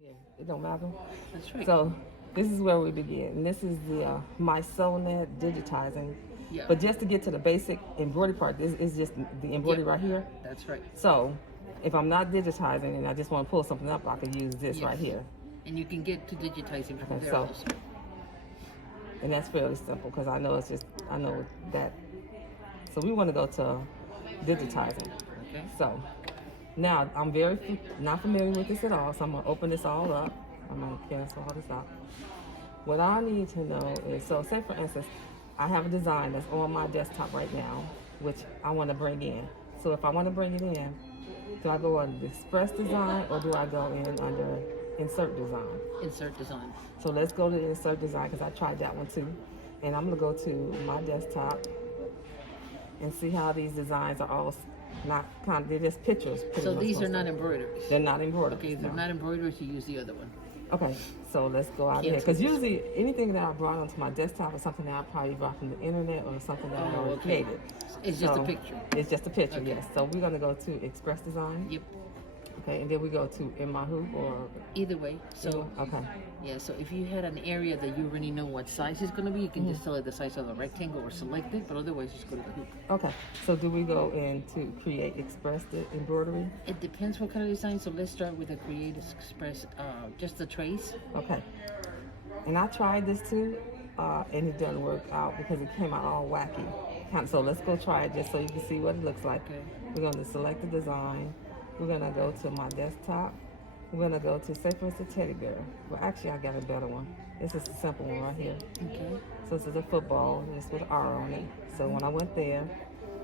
Yeah, it don't matter. That's right. So this is where we begin. And this is the my SewNet digitizing. Yeah. But just to get to the basic embroidery part, this is just the Yep. embroidery right here. That's right. So if I'm not digitizing and I just want to pull something up, I could use this Yes. right here. And you can get to digitizing from Okay, there so also. and that's fairly simple because I know it's just I know that. So we want to go to digitizing. Okay. So now I'm not familiar with this at all, so I'm gonna open this all up. I'm gonna cancel all this out. What I need to know is, so say for instance, I have a design that's on my desktop right now, which I want to bring in. So if I want to bring it in, do I go under Express Design or do I go in under Insert Design? Insert design. So let's go to Insert Design because I tried that one too. And I'm gonna go to my desktop and see how these designs are all not kind of, they're just pictures. So these are not embroideries. They're not embroidered. Okay, if they're not embroideries, you use the other one. Okay, so let's go out here. Cancel Because this. usually anything that I brought onto my desktop is something that I probably brought from the internet or something that I Oh, already okay. created. It's just So a picture. It's just a picture, Okay. yes. So we're going to go to Express Design. Yep. Okay, and then we go to In My Hoop or. Either way. So Okay. yeah, so if you had an area that you already know what size it's gonna be, you can just tell it the size of the rectangle or select it, but otherwise just go to the hoop. Okay, so do we go into Create Express the embroidery? It depends what kind of design, so let's start with the Create Express, just the trace. Okay. And I tried this too, and it doesn't work out because it came out all wacky. So let's go try it just so you can see what it looks like. Okay. We're going to select the design. We're going to go to my desktop. We're going to go to, say for instance, teddy bear. Well, actually, I got a better one. This is a simple one right here. Okay. So this is a football. This with an R on it. So when I went there,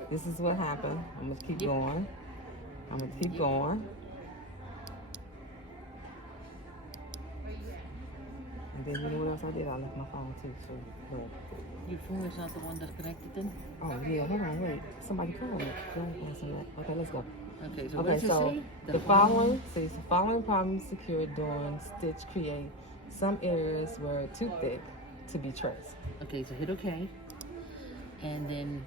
this is what happened. I'm going to keep going. I'm going to keep going. And then you know what else I did? I left my phone too. So, but, Your phone is not the one that's connected then? oh yeah, hold on, wait. Somebody called me. Okay, let's go. Okay, so Okay, what does it so say? the following says the following problems secured during stitch create some areas were too thick to be traced. Okay, so hit OK. And then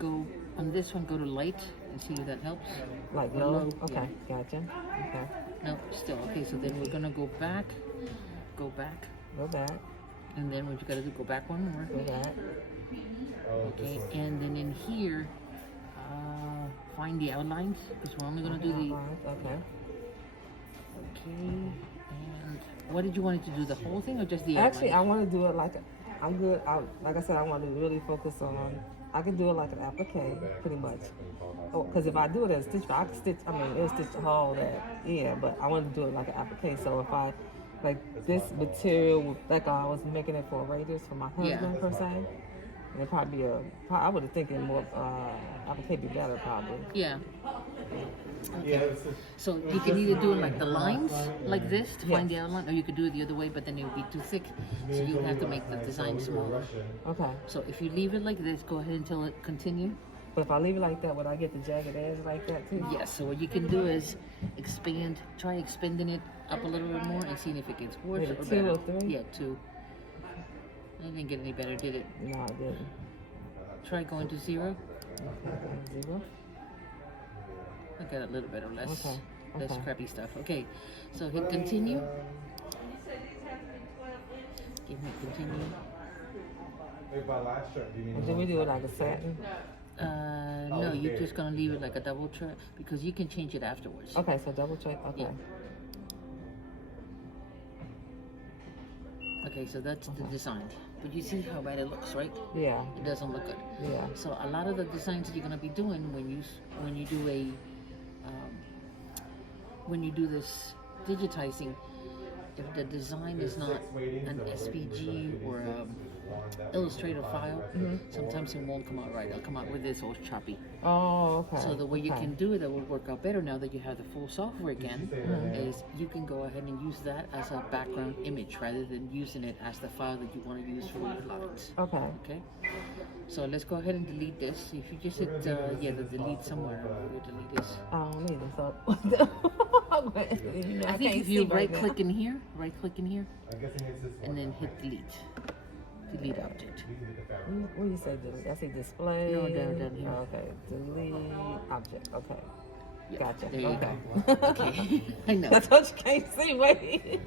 go on this one, go to light and see if that helps. Like Or low? yeah. Okay, gotcha. Okay. No, still. Okay, so then we're gonna go back, Go back. and then what you gotta do, go back one more. Go back. Okay, and then in here, find the outlines, because we're only gonna do the, Okay. okay, and what did you want it to do, the whole thing or just the Actually, I outlines? want to do it like I'm good. Like I said, I want to really focus on. I can do it like an applique, pretty much. Oh, because if I do it as a stitch, I can stitch. I mean, it'll stitch all that. Yeah, but I want to do it like an applique. So if I like this material, like I was making it for radius for my husband per se, and it'd probably be I would have thinking more applique be better probably. Yeah. Okay. So you can either do it like the lines, like this, to find the outline, or you could do it the other way, but then it would be too thick, so you would have to make the design smaller. Okay. So if you leave it like this, go ahead and tell it continue. But if I leave it like that, would I get the jagged edge like that too? Yes, so what you can do is try expanding it up a little bit more and seeing if it gets worse Maybe or 2 better. or 3? Yeah, 2. It didn't get any better, did it? No, I didn't. Try going to 0. Okay, 0. I got a little bit or less, Okay, less okay. crappy stuff. Okay, so hit continue. Give me continue. Did we do it like a satin? No, you're just gonna leave it like a double track because you can change it afterwards. Okay, so double check. Okay. Yeah. Okay, so that's the design. But you see how bad it looks, right? Yeah. It doesn't look good. Yeah. So a lot of the designs that you're gonna be doing when you do a when you do this digitizing, if the design is not an SVG or Illustrator file, sometimes it won't come out right. It'll come out with this all choppy. Oh, okay. So the way you Okay. can do it that will work out better now that you have the full software again is you can go ahead and use that as a background image rather than using it as the file that you want to use for your lines. Okay. Okay, so let's go ahead and delete this. If you just hit the delete somewhere, we'll delete this. I don't need it. So. I think if you right click in here, and then hit delete. Delete object. What do you say? Delete? I say display. No, down here. Okay. Delete object. Okay. Yeah, Gotcha. there you Okay. go. Okay, I know. That's what you can't see. Wait.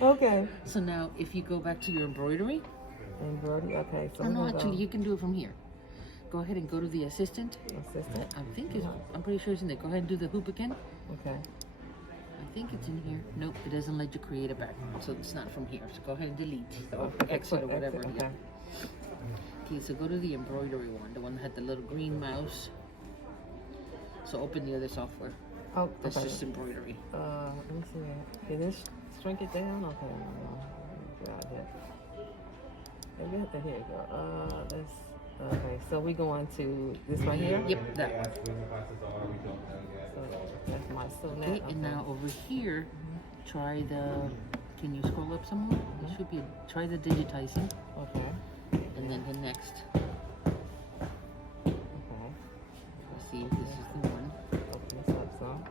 Okay. So now, if you go back to your embroidery, Embroidery. Okay. So no, we're no, gonna actually, go you can do it from here. Go ahead and go to the assistant. assistant. I think it's, I'm pretty sure it's in there. Go ahead and do the hoop again. Okay. I think it's in here. Nope, it doesn't let you create a background, so it's not from here. So go ahead and delete or exit or whatever. Okay. Yeah. Okay, so go to the embroidery one, the one that had the little green mouse. So open the other software. Oh, That's okay. just embroidery. Let me see. Can this shrink it down? Okay. No. Got it. Here you go. Let's. Okay. So we going to this right here. Yep, that one. So that's my sonnet. Okay, and now over here, try the. Can you scroll up some more? There should be. Try the digitizing, Okay. and then the next. Okay. Let's see if this is the one. Open this up some.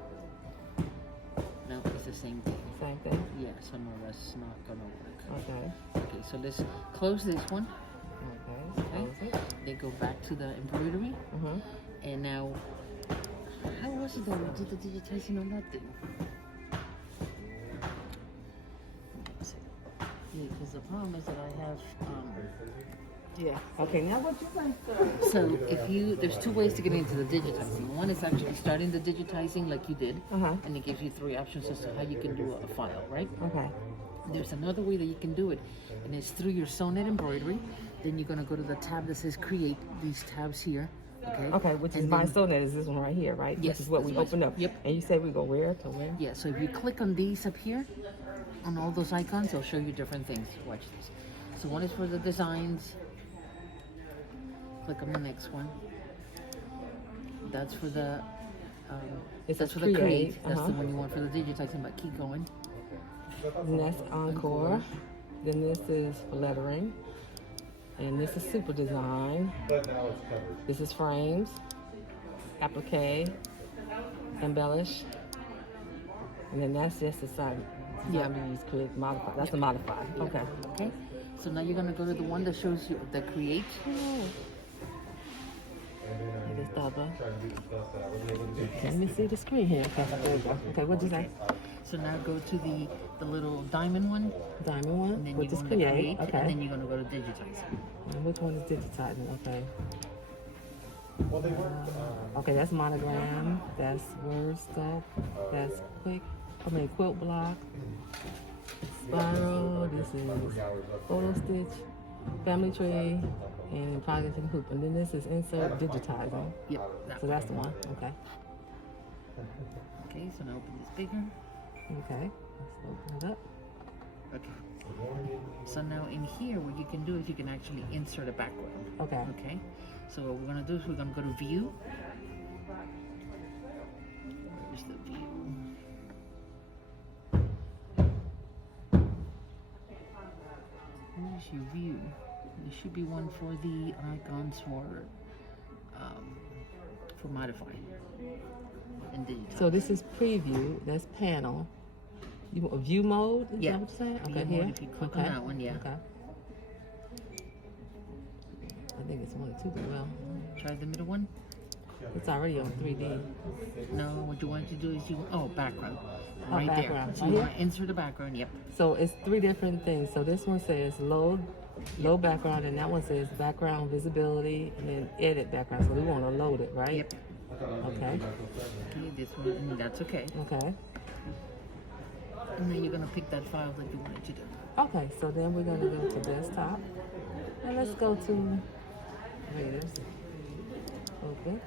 No, it's the same thing. Same thing. Yeah, so no, that's not gonna work. Okay. Okay, so let's close this one. Okay. Close it. Then go back to the embroidery, Mhm. and now, how was it that we did the digitizing on that thing? Yeah, because the problem is that I have. Yeah. Okay. Now what you think? So if you, there's two ways to get into the digitizing. One is actually starting the digitizing like you did, and it gives you 3 options as to how you can do a file, right? Okay. There's another way that you can do it, and it's through your sonnet embroidery. Then you're gonna go to the tab that says create, these tabs here, okay? Okay, which is And my then- sonnet is this one right here, right? Yes, This is what that's we mine. opened up. Yep. And you said we go where to where? Yeah, so if you click on these up here, on all those icons, they'll show you different things. Watch this. So one is for the designs. Click on the next one. That's for the, It that's says for the create. create, That's the one you want for the digitizing, but keep going. And that's encore. Then this is for lettering. And this is super design. This is frames. Applique. Embellish. And then that's just the side. Yeah. We use create, modify. That's a modify. Okay. Okay? So now you're gonna go to the one that shows you the create. This double. Let me see the screen here. Okay, there we go. Okay, what'd you say? So now go to the little diamond one, Diamond one, and then which you is go to create. create, Okay. and then you're gonna go to digitizing. And which one is digitizing? Okay. Okay, that's monogram. That's word sculpt. That's quilt block. Spiral. This is photo stitch, family tree, and project and hoop. And then this is insert digitizing. Yep. That So that's the one. Okay. Okay, so now open this bigger. Okay. Let's open it up. Okay. So now in here, what you can do is you can actually insert a background. Okay. Okay. So what we're gonna do is we're gonna go to view. Where's the view? Where's your view? There should be one for the icons for modify and digitize. So this is preview. That's panel. You want view mode? Is Yeah. that what you're saying? View Okay, mode, here. if you click on that one, yeah. Okay. I think it's 1 or 2 as well. Try the middle one. It's already on 3D. No, what you want to do is background. Oh, Right background. there. So Right you here? want to insert a background, yep. So it's 3 different things. So this one says load background, and that one says background visibility, and then edit background. So we want to load it, right? Yep. Okay. Okay, this one, and that's okay. Okay. And then you're gonna pick that file that you wanted to do. Okay. So then we're gonna go to desktop, and let's go to readers. Open.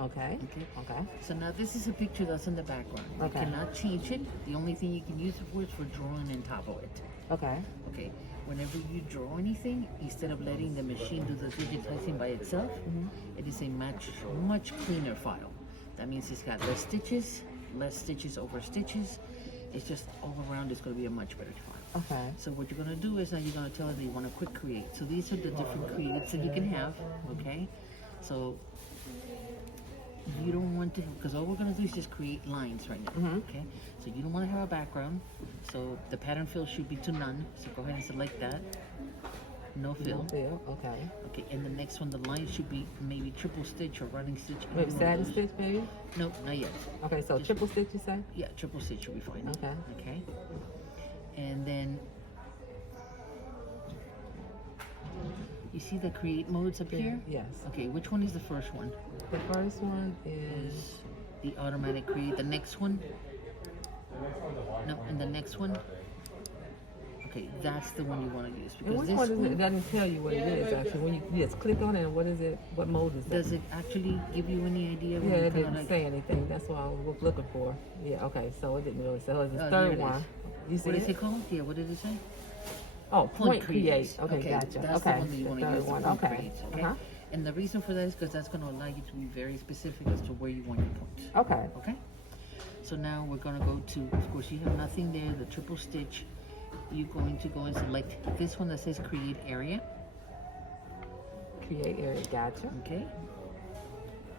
Okay. Okay. Okay. So now this is a picture that's in the background. Okay. You cannot change it. The only thing you can use it for is for drawing on top of it. Okay. Okay. Whenever you draw anything, instead of letting the machine do the digitizing by itself, it is a much cleaner file. That means it's got less stitches over stitches. It's just all around. It's going to be a much better file. Okay. So what you're going to do is now you're going to tell it that you want to quick create. So these are the different creates that you can have. Okay. So you don't want to, because all we're going to do is just create lines right now. Okay. So you don't want to have a background. So the pattern fill should be to none. So go ahead and select that. No fill. No fill. Okay. Okay, and the next one, the line should be maybe triple stitch or running stitch. Wait, satin stitch, maybe? No, not yet. Okay, so Just- triple stitch, you say? Yeah, triple stitch will be fine. Okay. Okay. And then you see the create modes up here? Yes. Okay, which one is the first one? The first one is Is the automatic create. The next one? No, and the next one? Okay, that's the one you want to use and because which this one is it? It one, doesn't tell you what it is actually. When you just click on it, and what is it? What mode is it? does it actually give you any idea? When Yeah, you it kinda didn't like- say anything. That's what I was looking for. Yeah, okay, so it didn't really say. So it's the Oh, here third it is. one. You see What is it? it called? Yeah, what did it say? Oh, point create. create. Okay, gotcha. That's okay, the one that you want to third use. The one. point Okay. create, okay? Uh-huh. And the reason for that is because that's going to allow you to be very specific as to where you want your points. Okay. Okay? So now we're going to go to, of course, you have nothing there, the triple stitch. You're going to go and select this one that says create area. Create area. Gotcha. Okay?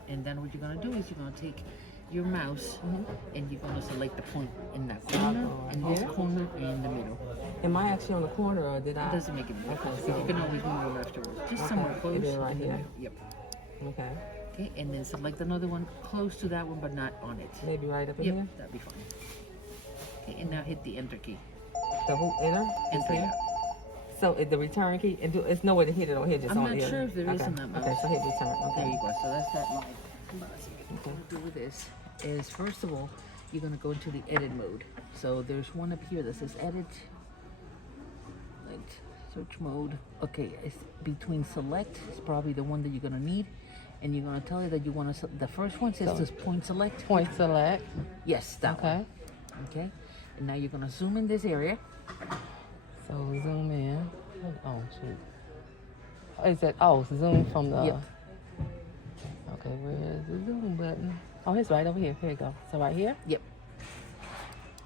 And then what you're going to do is you're going to take your mouse and you're going to select the point in that corner, go in right this here. corner, and in the middle. Am I actually on the corner or did I? It doesn't make any difference. Okay, You can always move it afterwards. Just Okay, somewhere close. and then right in the here. middle. Yep. Okay. Okay, and then select another one close to that one, but not on it. Maybe right up in Yep, here. that'd be fine. Okay, and now hit the enter key. The whole enter. Is Enter, here. yeah. So the return key and it's nowhere to hit it on here. Just I'm on not the sure if there is okay. on that mouse. Okay, so hit return. There Okay. you go. So that's that line. What I'm gonna do with this is first of all, you're gonna go into the edit mode. So there's one up here that says edit. Like search mode. Okay, it's between select. It's probably the one that you're gonna need. And you're gonna tell it that you want to. The first one says this point select. Point select. Yes, that Okay. one. Okay. And now you're gonna zoom in this area. So zoom in. Oh shoot. Oh, is that zoom from the? Yep. Okay, where is the zoom button? Oh, it's right over here. Here you go. So right here. Yep.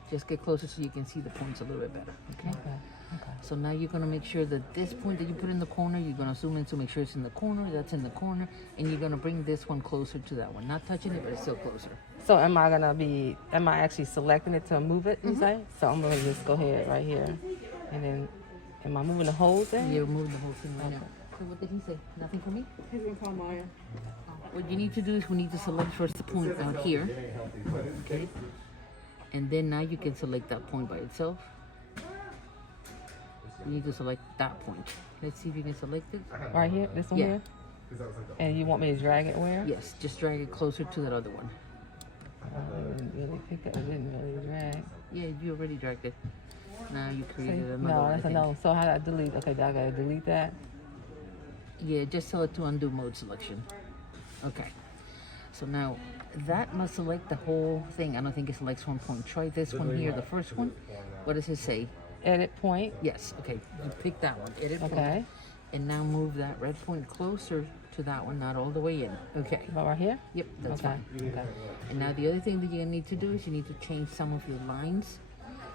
Just get closer so you can see the points a little bit better. Okay. Okay. Okay. So now you're gonna make sure that this point that you put in the corner, you're gonna zoom in to make sure it's in the corner, that's in the corner, and you're gonna bring this one closer to that one. Not touching it, but it's still closer. So am I actually selecting it to move it, you say? So I'm gonna just go ahead right here. And then, am I moving the whole thing? You're moving the whole thing right now. So what did he say? Nothing for me? He's gonna call Maya. What you need to do is we need to select first the point out here. Okay. And then now you can select that point by itself. You need to select that point. Let's see if you can select it. Right here, this one Yeah. here? And you want me to drag it where? Yes, just drag it closer to that other one. I didn't really pick it. I didn't really drag. Yeah, you already dragged it. Now you See? created another No, one. I that's a think. no. So how do I delete? Okay, I gotta delete that. Yeah, just tell it to undo mode selection. Okay. So now that must select the whole thing. I don't think it selects one point. Try this one here, the first one. What does it say? Edit point. Yes. Okay. You pick that one. Edit point. Okay. And now move that red point closer to that one, not all the way in. Okay. About right here? Yep, that's Okay. fine. Okay. And now the other thing that you're gonna need to do is you need to change some of your lines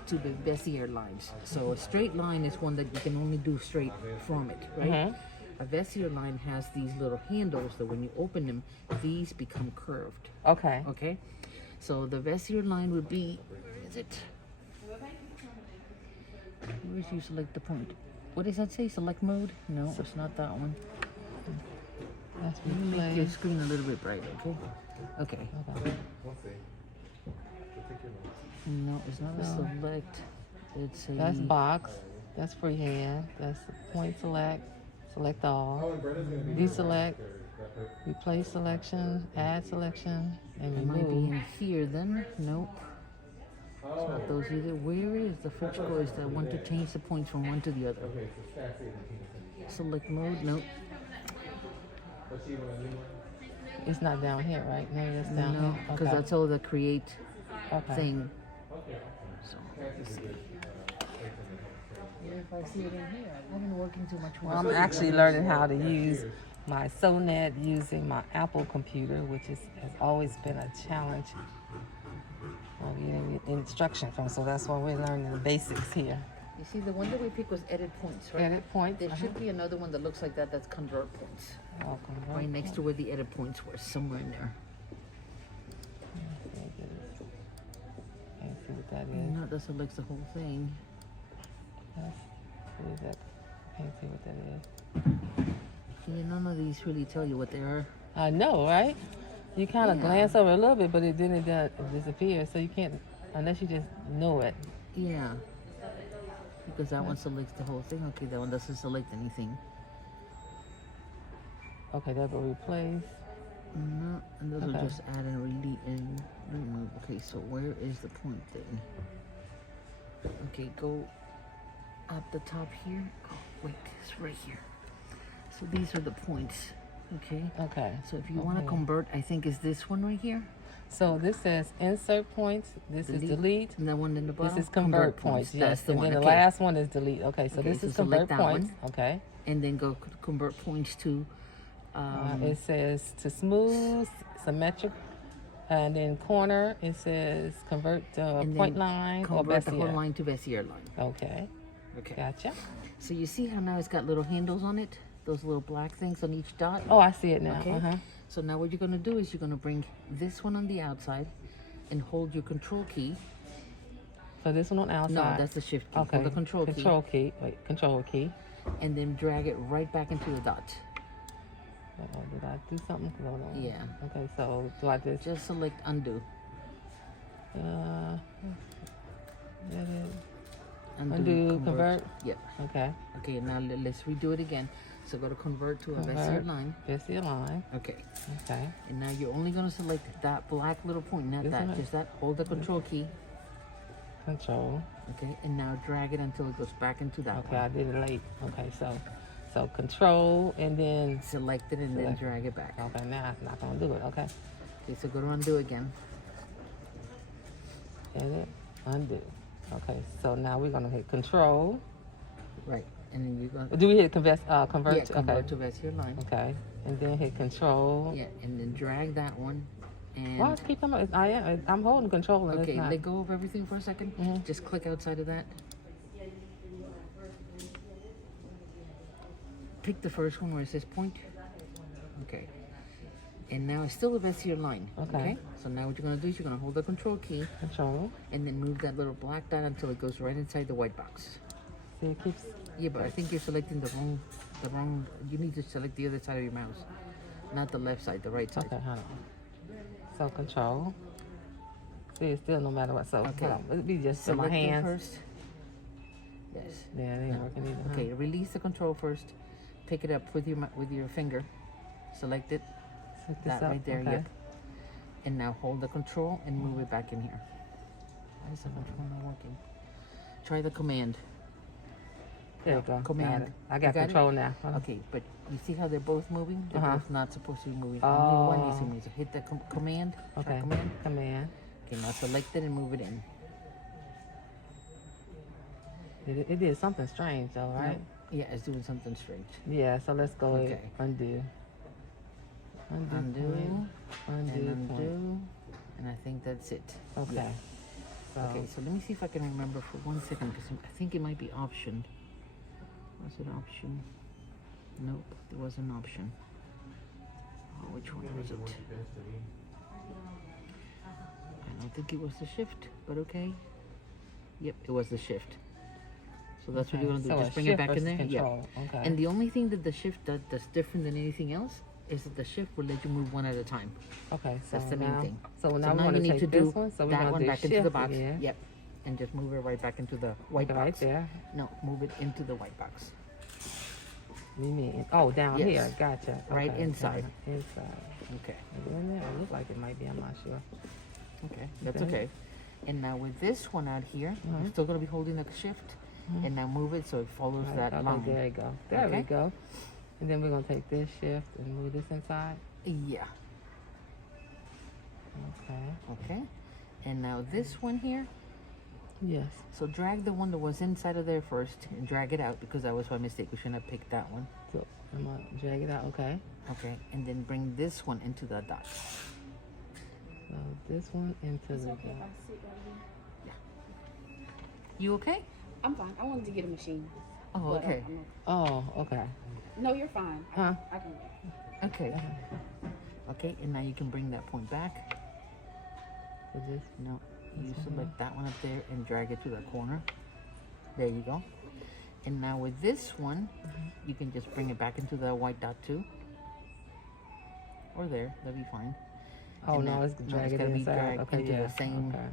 to the Bezier lines. So a straight line is one that you can only do straight from it, right? A Bezier line has these little handles that when you open them, these become curved. Okay. Okay? So the Bezier line would be, is it? Where's you select the point? What does that say? Select mode? No, it's not that one. That's Let me make your replay. screen a little bit brighter, okay? Okay. Okay. No, it's not a select. It's a. That's box. That's freehand. That's point select. Select all. Deselect. Replace selection. Add selection. And It might be remove. in here then. Nope. It's not those either. Where is the French goes that want to change the points from one to the other? Select mode. Nope. It's not down here, right? No, it's down No, here. because that's all the create Okay. thing. So let's see. If I see it in here, I've been working too much. Well, I'm actually learning how to use my SONET using my Apple computer, which has always been a challenge. I'm getting instruction from, so that's why we're learning the basics here. You see, the one that we picked was edit points, right? Edit point. There should be another one that looks like that. That's convert points. Okay, Right next to where the edit points were, somewhere in there. Can't see what that is. No, that selects the whole thing. What is that? Can't see what that is. Yeah, none of these really tell you what they are. I know, right? You kind of Yeah. glance over a little bit, but it disappears. So you can't, unless you just know it. Yeah. Because that one selects the whole thing. Okay, that one doesn't select anything. Okay, that will replace. No, and those will just add and remove. Okay, so where is the point then? Okay, go at the top here. Oh, wait, it's right here. So these are the points. Okay. Okay. So if you want to convert, I think is this one right here. So this says insert points. This is delete. And that one in the bottom. This is convert points. Yes. That's the and one. then the last one is delete. Okay. So this is convert points. One. Okay. And then go convert points to. It says to smooth, symmetric, and then corner it says convert point line or convert Bezier. the whole line to Bezier line. Okay. Okay. Gotcha. So you see how now it's got little handles on it? Those little black things on each dot? Oh, I see it now. Okay. So now what you're going to do is you're going to bring this one on the outside and hold your control key. So this one on outside? No, that's the shift key. Okay. Hold the control key. Control key. And then drag it right back into the dot. Did I do something? No. Yeah. Okay, so do I just select undo? Undo, convert? Yep. Okay. Okay, now let's redo it again. So go to convert to a Bezier line. Bezier line. Okay. Okay. And now you're only going to select that black little point, not that, just that. Hold the control key. Control. Okay, and now drag it until it goes back into that Okay, one. I did it late. Okay, so control and then select it and then drag it back. Okay, now it's not gonna do it. Okay. Okay, so go to undo again. Edit, undo. Okay, so now we're gonna hit control. Right, and then you're gonna. Do we hit convert? Yeah, convert to Bezier line. Okay, and then hit control. Yeah, and then drag that one. And why keep coming? I'm holding control. And okay, let go of everything for a second. Just click outside of that. Pick the first one where it says point. Okay. And now it's still a Bezier line. Okay. So now what you're gonna do is you're gonna hold the control key. Control. And then move that little black dot until it goes right inside the white box. See, it keeps. Yeah, but I think you're selecting the wrong. You need to select the other side of your mouse, not the left side, the right side. Okay, hold on. So control. See, it's still no matter what. So it'd be just select my hands first. Yes. Yeah, they ain't working either. Okay, release the control first. Pick it up with your finger. Select it. That right there. Okay. Yep. And now hold the control and move it back in here. Why is the control not working? Try the command. There you go. Command. I got control now. Okay, but you see how they're both moving? They're both not supposed to be moving. Oh. Only one needs to move. So hit the command. Okay. Try command. Command. Okay, now select it and move it in. It did something strange though, right? No. Yeah, it's doing something strange. Yeah, so let's go undo. Undo. Undo. And I think that's it. Okay. Yeah. So, okay, so let me see if I can remember for 1 second because I think it might be option. Was it option? Nope, there was an option. Oh, which one was it? I don't think it was the shift, but okay. Yep, it was the shift. So that's what you're gonna do. So just bring it back in there. Control. Yeah. Okay. And the only thing that the shift that's different than anything else is that the shift will let you move one at a time. Okay, so that's the main thing. So now we're you going need to take do this one. So we're that going one to back shift into the box. again. Yep. And just move it right back into the white box. Right there. No, move it into the white box. You mean? Oh, down here. Gotcha. Right inside. Inside. Okay. It looks like it might be. I'm not sure. Okay, that's okay. And now with this one out here, you're still going to be holding the shift. And now move it so it follows that line. There you go. There we go. And then we're going to take this shift and move this inside. Yeah. Okay. And now this one here. Yes. So drag the one that was inside of there first and drag it out because that was my mistake. We shouldn't have picked that one. So I'm going to drag it out. Okay. Okay. And then bring this one into the dot. So this one into the dot. Yeah. You okay? I'm fine. I wanted to get a machine. Oh, okay. Oh, okay. No, you're fine. Huh? I can wait. Okay. Okay, and now you can bring that point back. So this? No, you select that one up there and drag it to the corner. There you go. And now with this one, you can just bring it back into the white dot too. Or there, that'll be fine. Oh, And no, then- it's drag it gotta be inside. dragged Okay, into yeah. the same, Okay.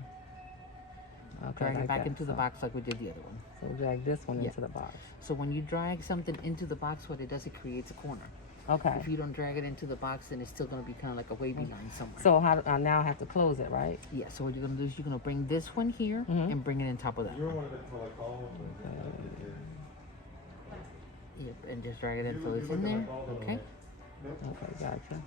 Okay, drag like it back that. into the So- box like we did the other one. So drag this one Yeah. into the box. So when you drag something into the box, what it does, it creates a corner. Okay. If you don't drag it into the box, then it's still going to be kind of like a wavy line somewhere. So how I now have to close it, right? Yeah, so what you're going to do is you're going to bring this one here and bring it on top of that one. Yep, and just drag it in so it's in there. Okay. Okay, gotcha.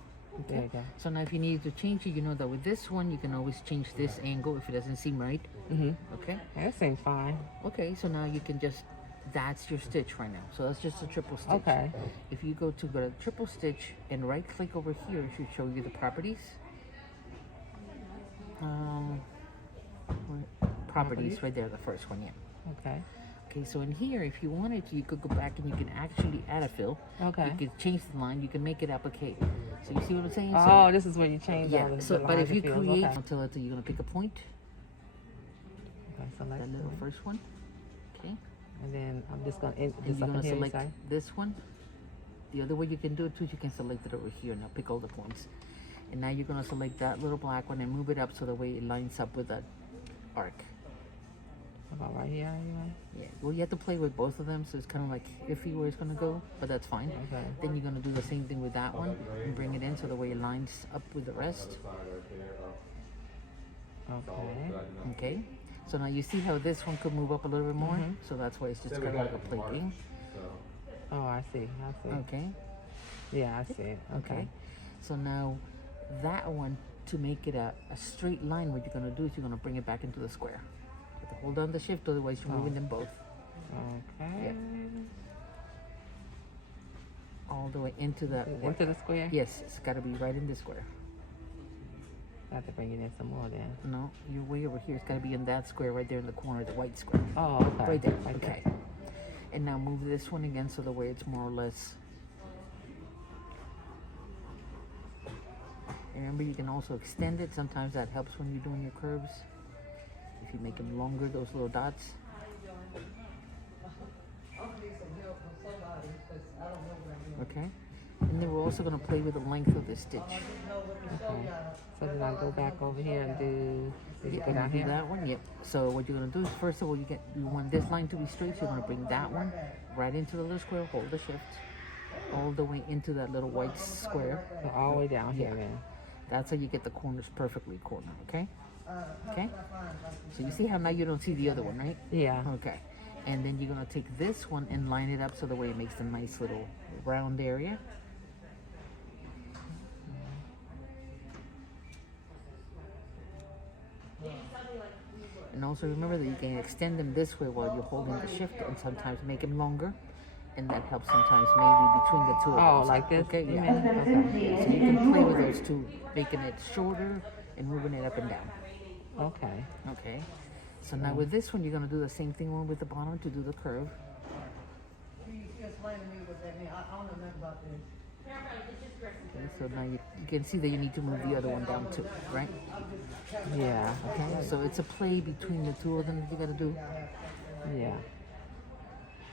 There you go. So now if you need to change it, you know that with this one, you can always change this angle if it doesn't seem right. Okay. That seems fine. Okay, so now you can just, that's your stitch right now. So that's just a triple stitch. Okay. If you go to triple stitch and right click over here, it should show you the properties. Properties right there, the first one, yeah. Okay. Okay, so in here, if you wanted to, you could go back and you can actually add a fill. Okay. You could change the line, you can make it applique. So you see what I'm saying? Oh, this is where you change all yeah. the So, the but if lines you and fields. create, Okay. until it, you're gonna pick a point, Okay, select that little it. first one. Okay. And then I'm just gonna end And this you're up in gonna here, you select say? this one. The other way you can do it too is you can select it over here. Now pick all the points. And now you're gonna select that little black one and move it up so the way it lines up with that arc. About right here, anyway. Yeah. Well, you have to play with both of them, so it's kind of like iffy where it's gonna go, but that's fine. Okay. Then you're gonna do the same thing with that one and bring it in so the way it lines up with the rest. Okay. Okay. So now you see how this one could move up a little bit more. So that's why it's just kind of like a plating. Oh, I see. I see. Okay. Yeah, I see it. Okay. So now that one, to make it a straight line, what you're gonna do is you're gonna bring it back into the square. You have to hold down the shift, otherwise you're moving them both. Okay. All the way into the Into the square? Yes, it's gotta be right in the square. I have to bring it in some more then. No, you're way over here. It's gotta be in that square right there in the corner, the white square. Oh, okay. Right there. Right Okay. And now move this one again so the way it's more or less. And remember, you can also extend it. Sometimes that helps when you're doing your curves. If you make them longer, those little dots. Okay. And then we're also going to play with the length of the stitch. Okay. So then I go back over here and do. Did you go down Do here? that one, yep. So what you're gonna do is first of all, you want this line to be straight. So you're gonna bring that one right into the little square. Hold the shift all the way into that little white square. So all the way down here then. That's how you get the corners perfectly cornered. Okay. Okay. So you see how now you don't see the other one, right? Yeah. Okay. And then you're gonna take this one and line it up so the way it makes a nice little round area. And also remember that you can extend them this way while you're holding the shift and sometimes make them longer. And that helps sometimes maybe between the two of Oh, those. like this? Okay, you yeah. mean? Okay. So you can play with those two, making it shorter and moving it up and down. Okay. Okay. So now with this one, you're going to do the same thing one with the bottom to do the curve. Okay, so now you can see that you need to move the other one down too, right? Yeah. Okay, so it's a play between the two of them that you got to do. Yeah.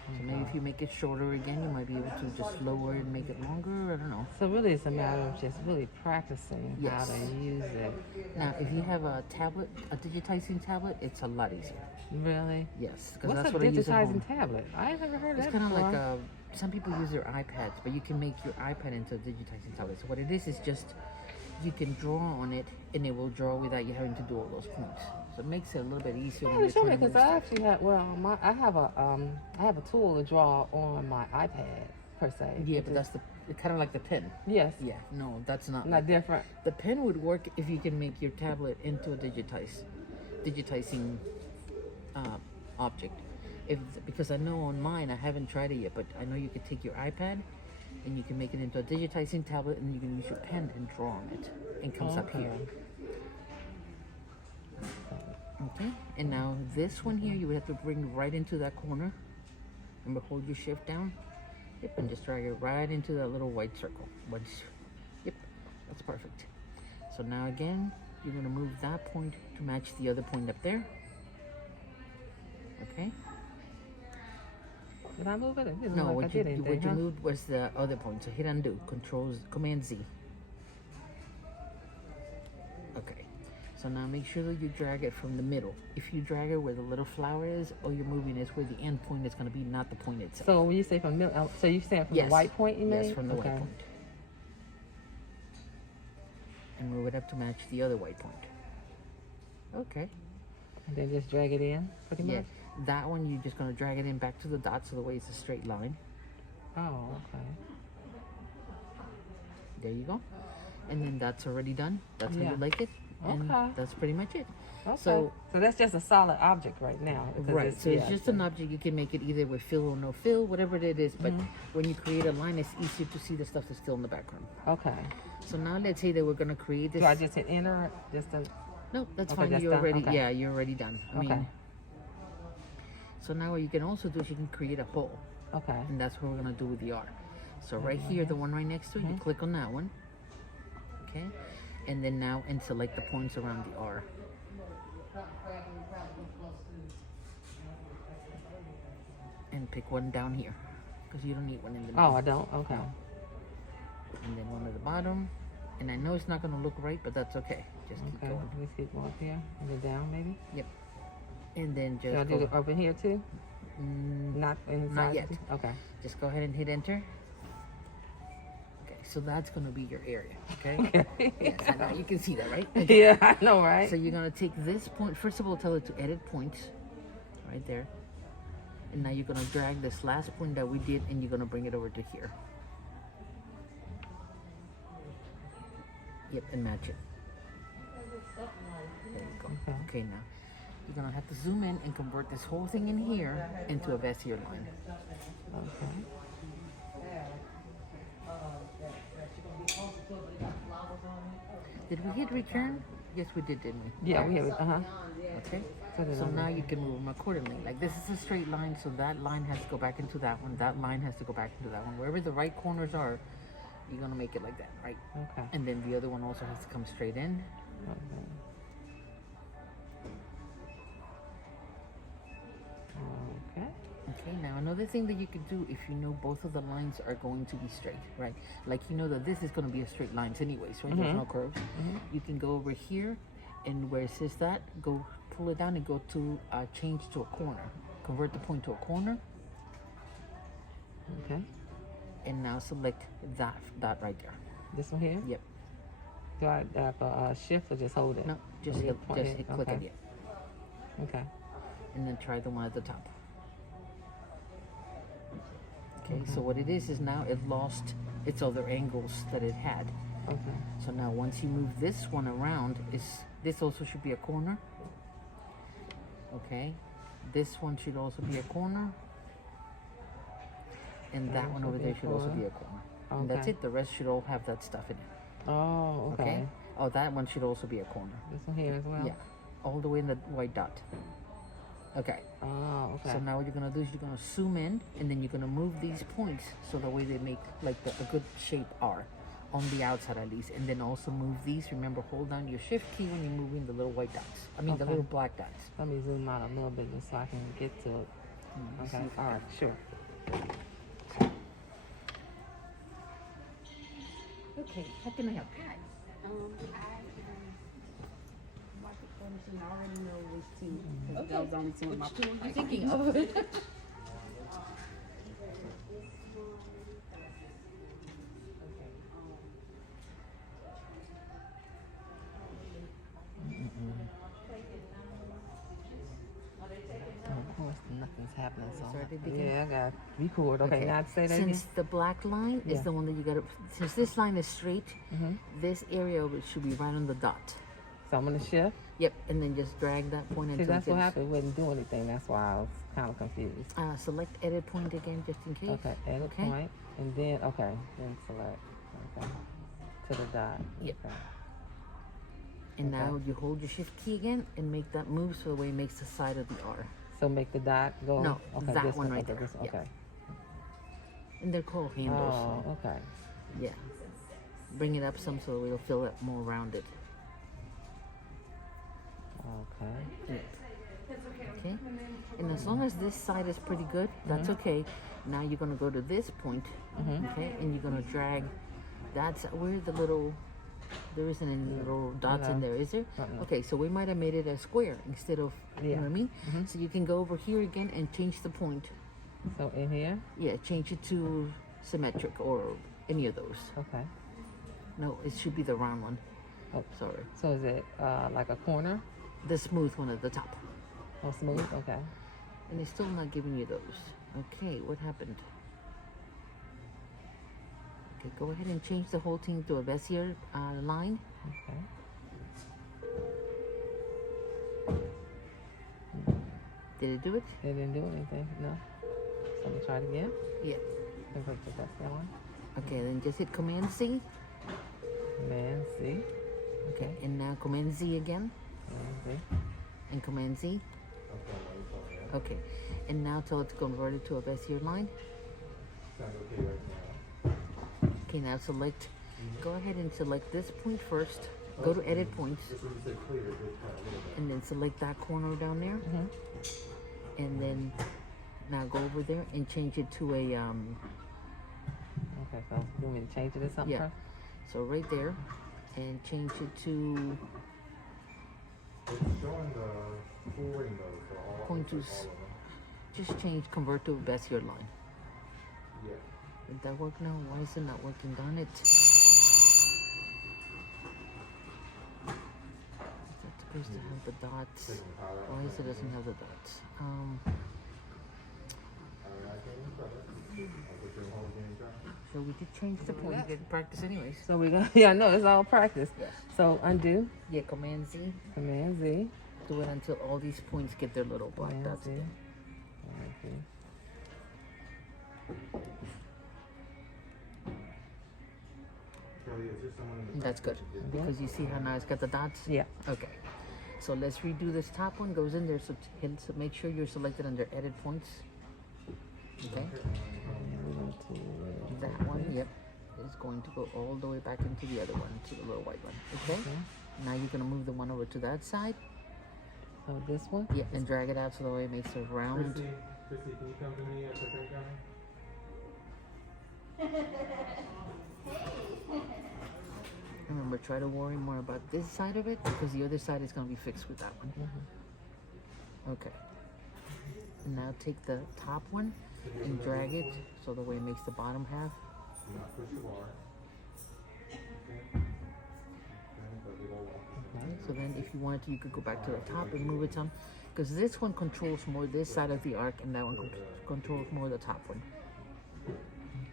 So maybe if you make it shorter again, you might be able to just lower and make it longer. I don't know. So really, it's a matter of just really practicing how Yes. to use it. Now, if you have a tablet, a digitizing tablet, it's a lot easier. Really? Yes, because What's that's a what I use at home. digitizing tablet? I ain't never heard of It's that kind of before. like some people use their iPads, but you can make your iPad into a digitizing tablet. So what it is just you can draw on it, and it will draw without you having to do all those points. So it makes it a little bit easier. when Yeah, you're show me trying to because move I actually have. Well, I have a tool to draw on my iPad per se. Yeah, but that's kind of like the pen. Yes. Yeah, no, that's not. Not different. The pen would work if you can make your tablet into a digitizing object. Because I know on mine, I haven't tried it yet, but I know you could take your iPad and you can make it into a digitizing tablet, and you can use your pen and draw on it. And it comes up here. Okay, and now this one here, you would have to bring right into that corner. Remember, hold your shift down. Yep, and just drag it right into that little white circle. Yep, that's perfect. So now again, you're gonna move that point to match the other point up there. Okay. Did I move it? It didn't No, look like I what did anything, what you huh? moved was the other point. So hit undo. Command Z. Okay. So now make sure that you drag it from the middle. If you drag it where the little flower is, all you're moving is where the end point is going to be, not the point itself. So when you say from the middle, so you saying from Yes. the white point you made? Yes, from the Okay. white point. And move it up to match the other white point. Okay. And then just drag it in, pretty Yeah. much? That one, you're just going to drag it in back to the dot so the way it's a straight line. Oh, okay. There you go. And then that's already done. That's how Yeah. you like it. And Okay. that's pretty much it. Okay. So that's just a solid object right now. because right, so it's yeah, just an object. You can make it either with fill or no fill, whatever it is. But when you create a line, it's easier to see the stuff that's still in the background. Okay. So now let's say that we're gonna create this. Do I just hit enter? Just to, No, that's Okay, fine. that's You're done? already Okay. yeah, you're already done. I Okay. mean, so now what you can also do is you can create a hole, okay. and that's what we're gonna do with the R. So right here, the one right next to it, you click on that one. Okay, and then now and select the points around the R. And pick one down here, because you don't need one in the middle. Oh, I don't? Okay. And then one at the bottom. And I know it's not going to look right, but that's okay. Just keep Okay. going. Let's keep going up here. And then down, maybe? Yep. And then Should I just do go, it over here, too? Not inside? yet. Okay. just go ahead and hit enter. Okay, so that's going to be your area. Okay. Yes, I know. You can see that, right? Yeah, I know, right? So you're going to take this point. First of all, tell it to edit points. Right there. And now you're going to drag this last point that we did, and you're going to bring it over to here. Yep, and match it. There you go. Okay, now you're gonna have to zoom in and convert this whole thing in here into a Bezier line. Okay. Did we hit return? Yes, we did, didn't we? Yeah, we have it. Okay. So then So I'm- now you can move them accordingly. Like this is a straight line, so that line has to go back into that one. That line has to go back into that one. Wherever the right corners are, you're gonna make it like that, right? Okay. And then the other one also has to come straight in. Okay. Okay, now another thing that you could do if you know both of the lines are going to be straight, right? Like you know that this is going to be a straight lines anyways, right? There's no curves. You can go over here and where it says that, go pull it down and go to change to a corner. Convert the point to a corner Okay. and now select that right there. This one here? Yep. Do I have a shift or just hold it? No, just Okay, hit, point just it. hit click Okay. again. Okay. And then try the one at the top. Okay, so what it is now it lost its other angles that it had. Okay. So now once you move this one around, this also should be a corner. Okay. This one should also be a corner. And that one over there should also be a corner. And that's Okay. it. The rest should all have that stuff in it. Oh, okay. Okay. Oh, that one should also be a corner. This one here as well? Yeah. All the way in the white dot. Okay. Oh, okay. So now what you're gonna do is you're gonna zoom in and then you're gonna move these points so that way they make like a good shape R on the outside at least. And then also move these. Remember, hold down your shift key when you're moving the little white dots. I mean the Okay. little black dots. Let me zoom out a little bit just so I can get to it. You see Okay. if- All right. Sure. Okay, how can I help you? I already know which two. 'Cause those are only two in my Which two are you thinking of? Of course, nothing's happening. So Started again? yeah, I got record. Okay, now say that Since again. the black line is Yeah. the one that you gotta, since this line is straight, this area of it should be right on the dot. So I'm gonna shift. Yep, and then just drag that point See, until that's it what gets, happened. It wouldn't do anything. That's why I was kind of confused. select edit point again just in case. Okay, edit Okay. point, and then then select. Okay, to the dot. Yep. Okay. And now you hold your shift key again and make that move so the way it makes the side of the R. So make the dot go. No, okay, that this one right okay, there. This, Yeah. okay. And they're called handles. Oh, So okay. yeah. Bring it up some so it'll feel it more rounded. Okay. Okay. And And as long as this side is pretty good, that's okay. Now you're gonna go to this point, okay, and you're gonna drag. That's where the little. There isn't any little dots in there, is there? Okay, so we might have made it a square instead of. You know what I mean? So you can go over here again and change the point. So in here? Yeah, change it to symmetric or any of those. Okay. No, it should be the round one. Oh, sorry. So is it like a corner? The smooth one at the top. Oh, smooth? Okay. And they're still not giving you those. Okay, what happened? Okay, go ahead and change the whole thing to a Bezier line. Okay. Did it do it? It didn't do anything, no. So I'm gonna try it again. Yeah. Convert the Bezier one. Okay, then just hit Command C. Command C. Okay, and now Command Z again. Command Z. And Command Z. Okay, and now tell it to convert it to a Bezier line. Okay, now select, go ahead and select this point first. Go to Edit Points. And then select that corner down there. And then now go over there and change it to a, Okay, so you want me to change it to something yeah. first? So right there, and change it to point to, just change convert to a Bezier line. Did that work now? Why is it not working? Darn it. It's supposed to have the dots. Why is it doesn't have the dots? So we did change the point. We did practice anyways. So we're gonna, yeah, no, it's all practice. Yeah. So undo, Yeah, Command Z. Command Z. Do it until all these points get their little black Command dots Z. again. Command Z. That's good. Because you see how now it's got the dots? Yeah. Okay. So let's redo this top one. Goes in there. So make sure you're selected under Edit Points. Okay. And we're going to That one, yep, is going to go all the way back into the other one, to the little white one. Okay. Now you're gonna move the one over to that side. So this one? Yeah, and drag it out so the way it makes a round. Chrissy, can you come to me at the same time? Remember, try to worry more about this side of it because the other side is gonna be fixed with that one. Okay. And now take the top one and drag it so the way it makes the bottom half. Okay, so then if you wanted to, you could go back to the top and move it some, because this one controls more this side of the arc and that one controls more the top one.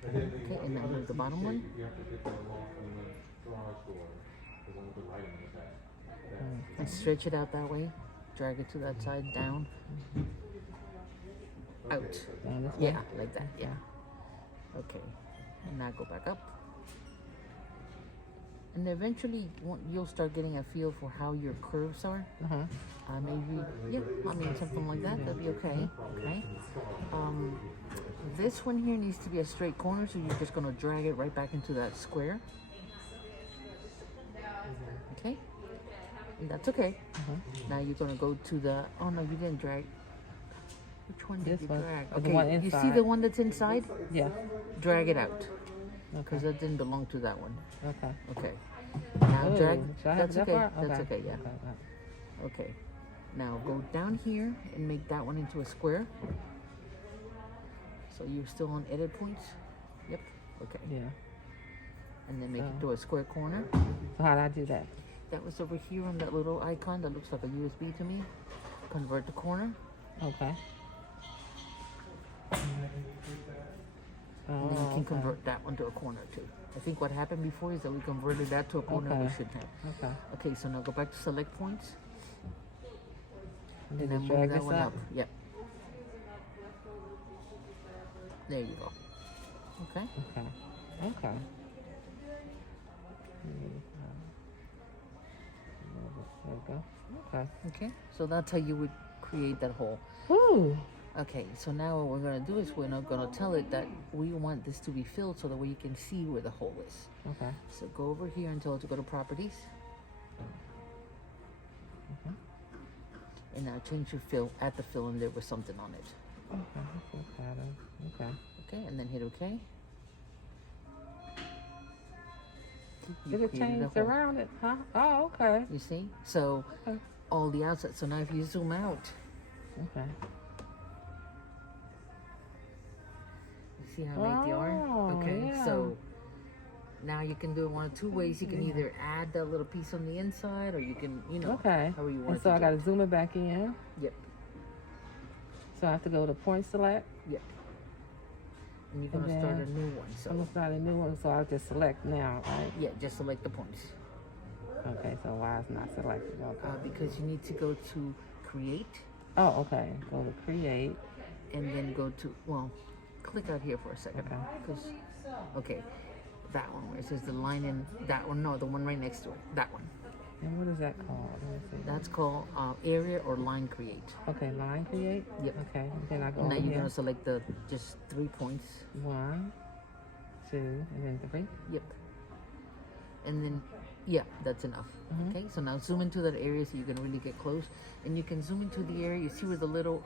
Okay, and now move the bottom one. And stretch it out that way. Drag it to that side, down. Out. Down this way? Yeah, like that, yeah. Okay, and now go back up. And eventually you'll start getting a feel for how your curves are. Maybe, yeah, I mean something like that, that'd be okay, okay. This one here needs to be a straight corner, so you're just gonna drag it right back into that square. Okay, and that's okay. Now you're gonna go to the, oh no, you didn't drag. Which one did This you one. drag? The one Okay, you see inside. the one that's inside? Yeah. Drag it out, Okay. because that didn't belong to that one. Okay. Okay. Now Ooh, drag, should I have that's that okay, part? that's okay, yeah. Okay. Now go down here and make that one into a square. So you're still on Edit Points? Yep, okay. Yeah. And then make it So- to a square corner. So how do I do that? That was over here on that little icon that looks like a USB to me. Convert the corner. Okay. And then you can okay. convert that one to a corner too. I think what happened before is that we converted that to a corner we Okay. shouldn't have. Okay. Okay, so now go back to Select Points. And And then then drag move that this one up. up. Yep. There you go. Okay. Okay. Okay. There we go. Okay. Okay. So that's how you would create that hole. Woo! Okay, so now what we're gonna do is we're not gonna tell it that we want this to be filled so that way you can see where the hole is. Okay. So go over here and tell it to go to Properties. And now change your fill, add the fill in there with something on it. Okay, that's a pattern. Okay. Okay, and then hit OK. You Did it created a change hole. around it? Huh? Oh, okay. You see? So Okay. all the outside. So now if you zoom out, Okay. you see how I made the R? Oh, Okay, yeah. so now you can do it one of two ways. You can either add that little piece on the inside, or you can, you know, Okay. however you want And so to I do got it. to zoom it back in. Yep, So I have to go to point select. yep. And you're going to And start a then new one. I'm So, going to start a new one. So I'll just select now, right? yeah, just select the points. Okay, so why it's not selected? Okay. Because you need to go to create Oh, okay. Go to create. and then go to, well, click out here for a second. Okay. Because, okay, that one where it says the line in, that one, no, the one right next to it, that one. And what is that called? Let me see. That's called area or line create. Okay, line create. Yep. Okay. And then I go Now over you're here. going to select the just 3 points. 1, 2, and then 3. Yep. And then, yeah, that's enough. Mhm. Okay, so now zoom into that area so you can really get close. And you can zoom into the area. You see where the little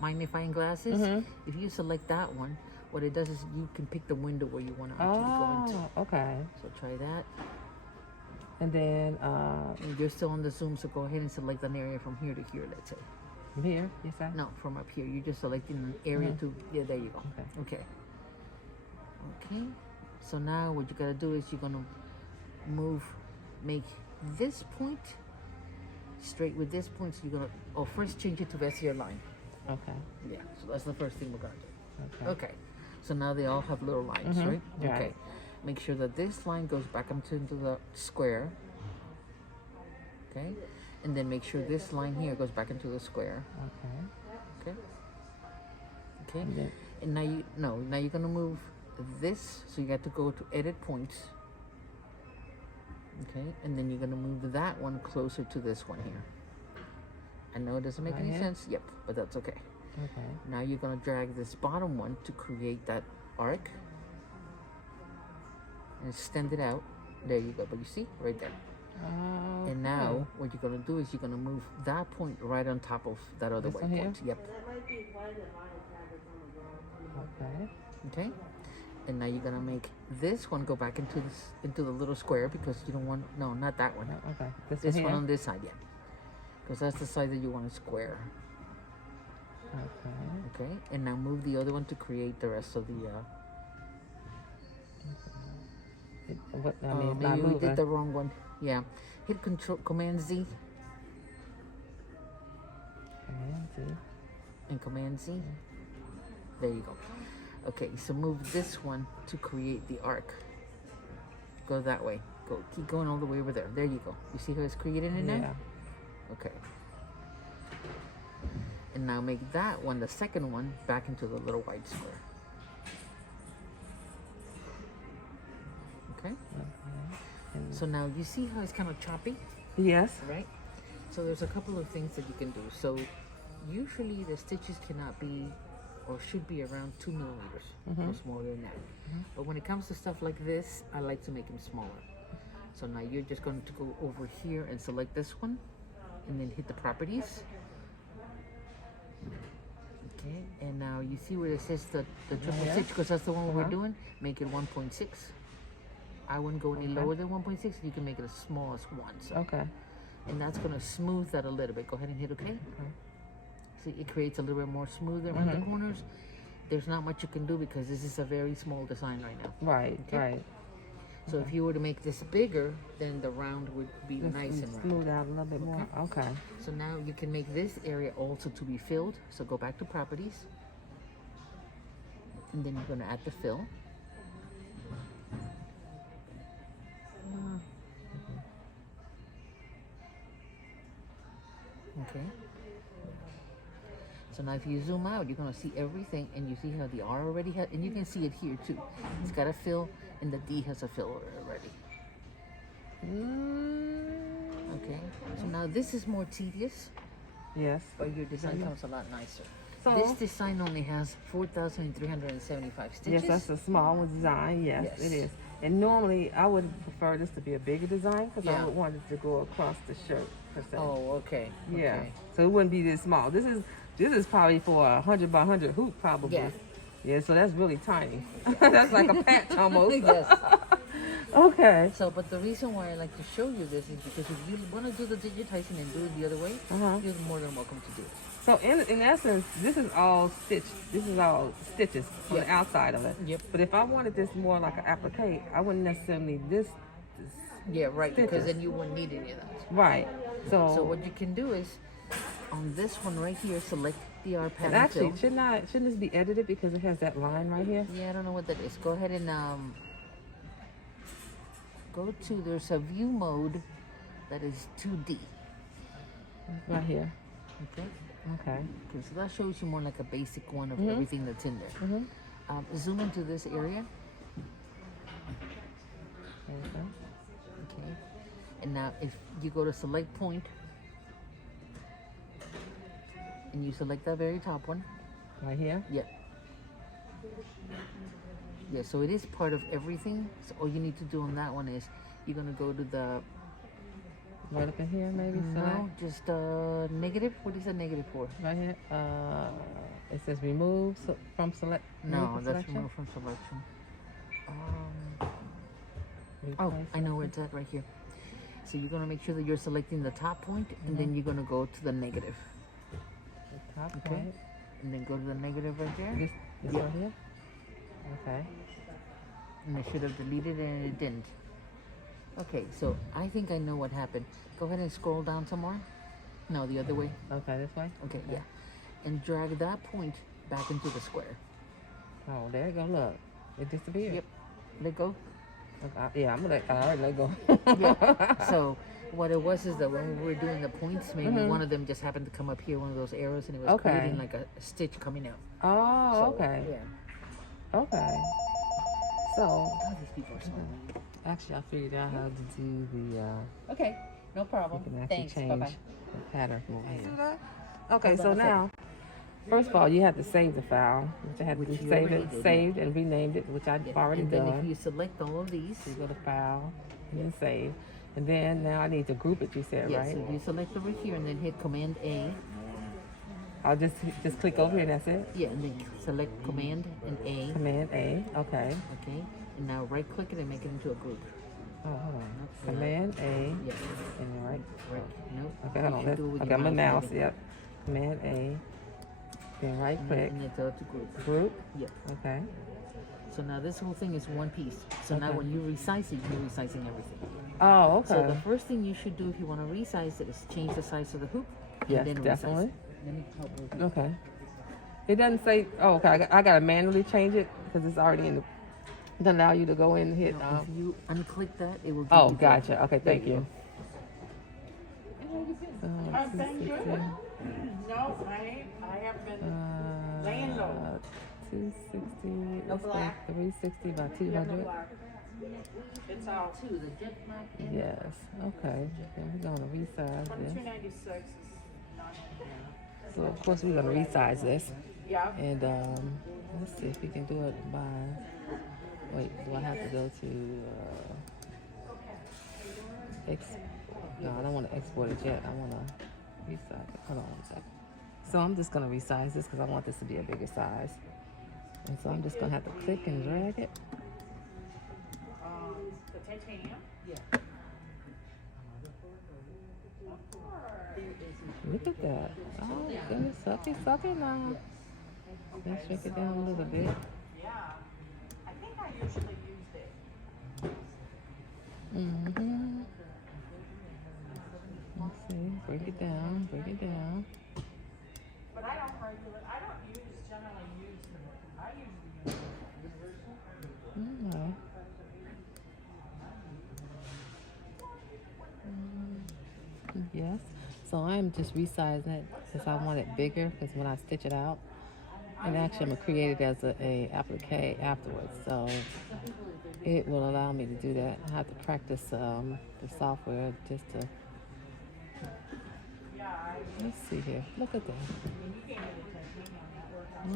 magnifying glass is? Mhm. If you select that one, what it does is you can pick the window where you want to actually go into. Oh, okay. So try that. And then And you're still on the zoom, so go ahead and select an area from here to here, let's say. from here, you say? No, from up here. You're just selecting an area Mhm. to, yeah, there you go. Okay. Okay. Okay. So now what you gotta do is you're gonna make this point straight with this point. So you're gonna, first change it to Vestier line. Okay. Yeah. So that's the first thing we're gonna do. Okay. Okay. So now they all have little lines, Mhm. right? Right. Okay. Make sure that this line goes back into the square. Okay. And then make sure this line here goes back into the square. Okay. Okay. Okay. And then, And now you're gonna move this, so you got to go to edit points. Okay, and then you're gonna move that one closer to this one here. I know it doesn't make Right any here? sense, yep, but that's okay. okay. Now you're gonna drag this bottom one to create that arc and extend it out. There you go, but you see, right there. Okay. And now what you're gonna do is you're gonna move that point right on top of that other This white one here? point. Yep. Okay. Okay, and now you're gonna make this one go back into the little square because you don't want, no, not that one. Okay. This, This one one here? on this side, yeah, because that's the side that you want to square. Okay. Okay, and now move the other one to create the rest of the. What, I mean, it's not Maybe we moving. did the wrong one. Yeah, hit Command Z Command Z. and Command Z. There you go. Okay, so move this one to create the arc. Go that way. Go. Keep going all the way over there. There you go. You see how it's creating it now? Yeah. Okay. And now make that one, the second one, back into the little white square. Okay? And So now you see how it's kind of choppy, yes. right? So there's a couple of things that you can do. So usually the stitches cannot be or should be around 2 millimeters or smaller than that. But when it comes to stuff like this, I like to make them smaller. So now you're just going to go over here and select this one and then hit the properties. Okay, and now you see where it says the triple Yeah. stitch, because that's the one we're Uh-huh. doing. Make it 1.6. I wouldn't go any Okay. lower than 1.6. You can make it as small as 1. So. Okay. And that's going to smooth that a little bit. Go ahead and hit OK. See, it creates a little bit more smoother around the corners. There's not much you can do because this is a very small design right now. Right. Okay. Right. So if you were to make this bigger, then the round would be Just nice and round. smooth out a little bit more. Okay. So now you can make this area also to be filled. So go back to properties. And then you're going to add the fill. Okay. So now if you zoom out, you're going to see everything, and you see how the R already has, and you can see it here too. It's got a fill, and the D has a fill already. Okay. So now this is more tedious, Yes. but your design comes a lot nicer. So This design only has 4,375 stitches. yes, that's a small one design. Yes, Yes. it is. And normally I would prefer this to be a bigger design because Yeah. I would want it to go across the shirt. per se. Oh, okay. Yeah. Okay. So it wouldn't be this small. This is probably for a 100 by 100 hoop probably. Yeah. Yeah. So that's really tiny. That's like a patch almost. Yes. Okay. So, but the reason why I like to show you this is because if you want to do the digitizing and do it the other way, you're more than welcome to do it. So in essence, this is all stitched. This is all stitches on the outside of it. Yep. But if I wanted this more like an applique, I wouldn't necessarily need this. Yeah, right. Stitches. Because then you wouldn't need any of that. Right. So what you can do is, on this one right here, select the R pattern And actually, fill. shouldn't this be edited because it has that line right here? Yeah, I don't know what that is. Go ahead and go to, there's a view mode that is 2D. Right here. Okay. Okay. Okay, so that shows you more like a basic one of everything that's in there. Zoom into this area. Okay. Okay. And now if you go to select point and you select that very top one. Right here. Yep. Yeah, so it is part of everything. So all you need to do on that one is you're gonna go to the Right up in here, maybe. no, just negative. What is the negative for? Right here. It says remove from select. No, remove from that's selection. removed from selection. Oh, Replace I know where it's at right here. So you're gonna make sure that you're selecting the top point, and then you're gonna go to the negative. the top Okay. point. And then go to the negative right there. This right here. Okay. And it should have deleted it and it didn't. Okay, so I think I know what happened. Go ahead and scroll down some more. No, the other way. Okay, this way. Okay, yeah. And drag that point back into the square. Oh, there you go. Look, it disappeared. Yep. Let go. Yeah, I already let go. Yeah. So what it was is that when we were doing the points, maybe one of them just happened to come up here, one of those arrows, and it was creating like a stitch coming out. Oh, So, okay. Yeah. Okay. So, God, these people are smart. actually, I figured out how to do the. Okay, no You problem. can actually Thanks. change Bye-bye. the pattern from over here. Okay, Hold so on a now, first of all, you have to save the file, which I had to Which do. you Save already it, did. saved, and renamed it, which I've already And then if done. you select all of these, So you go to file and then save, and then now I need to group it. You said yes, right? so you select over here and then hit Command A. I'll just click over here and that's it. Yeah, and then select Command and A. Command A. Okay. Okay, and now right click it and make it into a group. Oh, hold on. Command A. Yeah, And then right. right. Nope. Okay, You hold on. should do it with Okay, your I'm a mouse. maybe. Yep. Command A. Then right click. And then go to group. Group. Yep. Okay. So now this whole thing is one piece. So now Okay. when you resize it, you're resizing everything. Oh, okay. So the first thing you should do if you want to resize it is change the size of the hoop. Yes, and then definitely. Resize it. Let me help with you. Okay. It doesn't say. Oh, okay. I gotta manually change it because it's already in the. It doesn't allow you to go in and hit. Now, if you unclick that, it will. Give Oh, you the- gotcha. Okay, There thank you. So, Thank you. 260, No, I have been laying low. 260. No It's like black. 360 by 200. It's all Two, the jet black. Yes. Okay. Then we're gonna resize this. 296 is not. So of course we're gonna resize this. Yeah. And let's see if we can do it by. Wait, do I have to go to? No, I don't want to export it yet. I want to resize it. Hold on one second. So I'm just gonna resize this because I want this to be a bigger size. And so I'm just gonna have to click and drag it. The titanium. Yeah. Look at that. Oh goodness, suck it now. Let's shrink it down a little bit. Yeah. I think I usually use it. Mm-hmm. Let's see. Break it down. Break it down. But I don't generally use it. I usually use universal. Alright. Yes. So I'm just resizing it because I want it bigger because when I stitch it out, and actually I'm gonna create it as a applique afterwards. So it will allow me to do that. I have to practice the software just to. Let's see here. Look at that.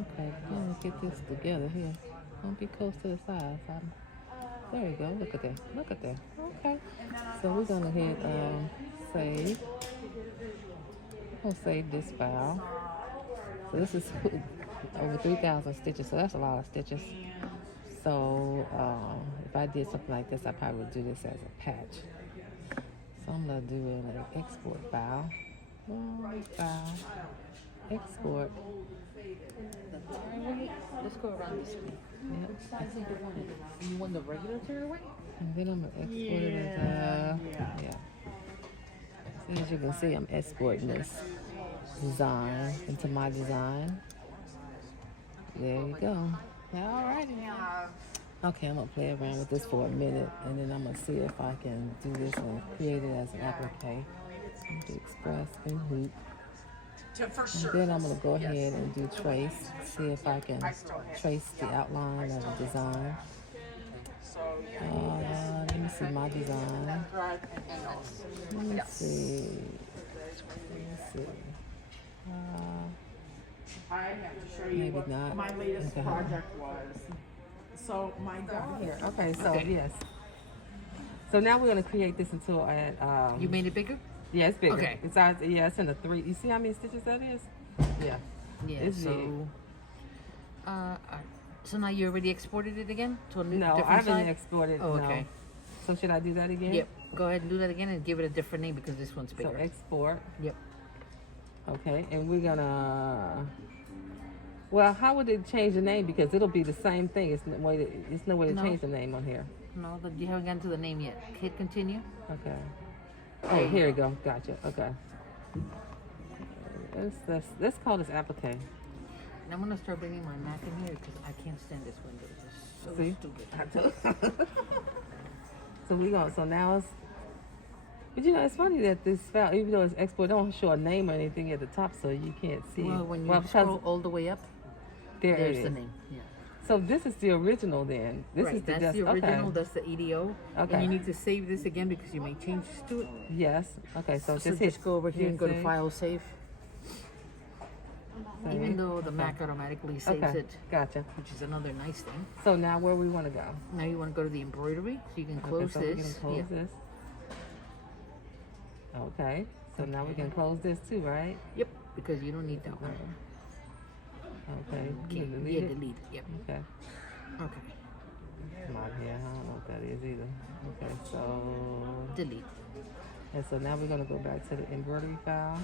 Okay, let's get this together here. Don't be close to the sides. There we go. Look at that. Look at that. Okay. So we're gonna hit save. We'll save this file. So this is over 3,000 stitches. So that's a lot of stitches. So if I did something like this, I probably would do this as a patch. So I'm gonna do an export file. File. Export. Let's go around this way. Yep. Which size do you want it? You want the regular tearaway? And then I'm gonna export it as yeah. So as you can see, I'm exporting this design into my design. There you go. Alrighty. Okay, I'm gonna play around with this for a minute, and then I'm gonna see if I can do this and create it as an applique. Do express and hoop. And then I'm gonna go ahead and do trace. See if I can trace the outline of the design. Let me see my design. Let me see. I have to show you Maybe what not. my latest Okay. project was. So my daughter. Here. Okay, so Okay. yes. So now we're gonna create this into an You made it bigger? yeah, it's bigger. Okay. It's in a 3. You see how many stitches that is? Yeah. Yeah. It's big. So now you already exported it again to a new No, I different haven't side? exported. Oh, no. okay. So should I do that again? Yep. Go ahead and do that again and give it a different name because this one's So bigger. export. Yep. Okay, and we're gonna. Well, how would it change the name? Because it'll be the same thing. It's no way to No. change the name on here. No, you haven't gotten to the name yet. Hit continue. Okay. Oh, here we go. Gotcha. Okay. Let's call this applique. And I'm gonna start bringing my Mac in here because I can't stand this window. It's just so See? stupid. So now it's. But you know, it's funny that this file, even though it's export, don't show a name or anything at the top, so you can't see. Well, when you because scroll all the way up, there it there's is. the name. Yeah. So this is the original then. This right. is the That's the original. Okay. That's the EDO. Okay. And you need to save this again because you make changes to it. Yes. Okay. So, So just just go over here and go to save. File, Save. Save. Even though the Mac automatically saves Okay. it, Gotcha. which is another nice thing. So now where we want to go? Now you want to go to the embroidery, so you can close okay, so this. we can close Yeah. this. Okay. So now we can close this too, right? Yep, because you don't need that one. Okay. Okay, You can delete yeah, it? delete. Yep. Okay. Okay. Come on here. I don't know what that is either. Okay. So. Delete. And so now we're gonna go back to the embroidery file.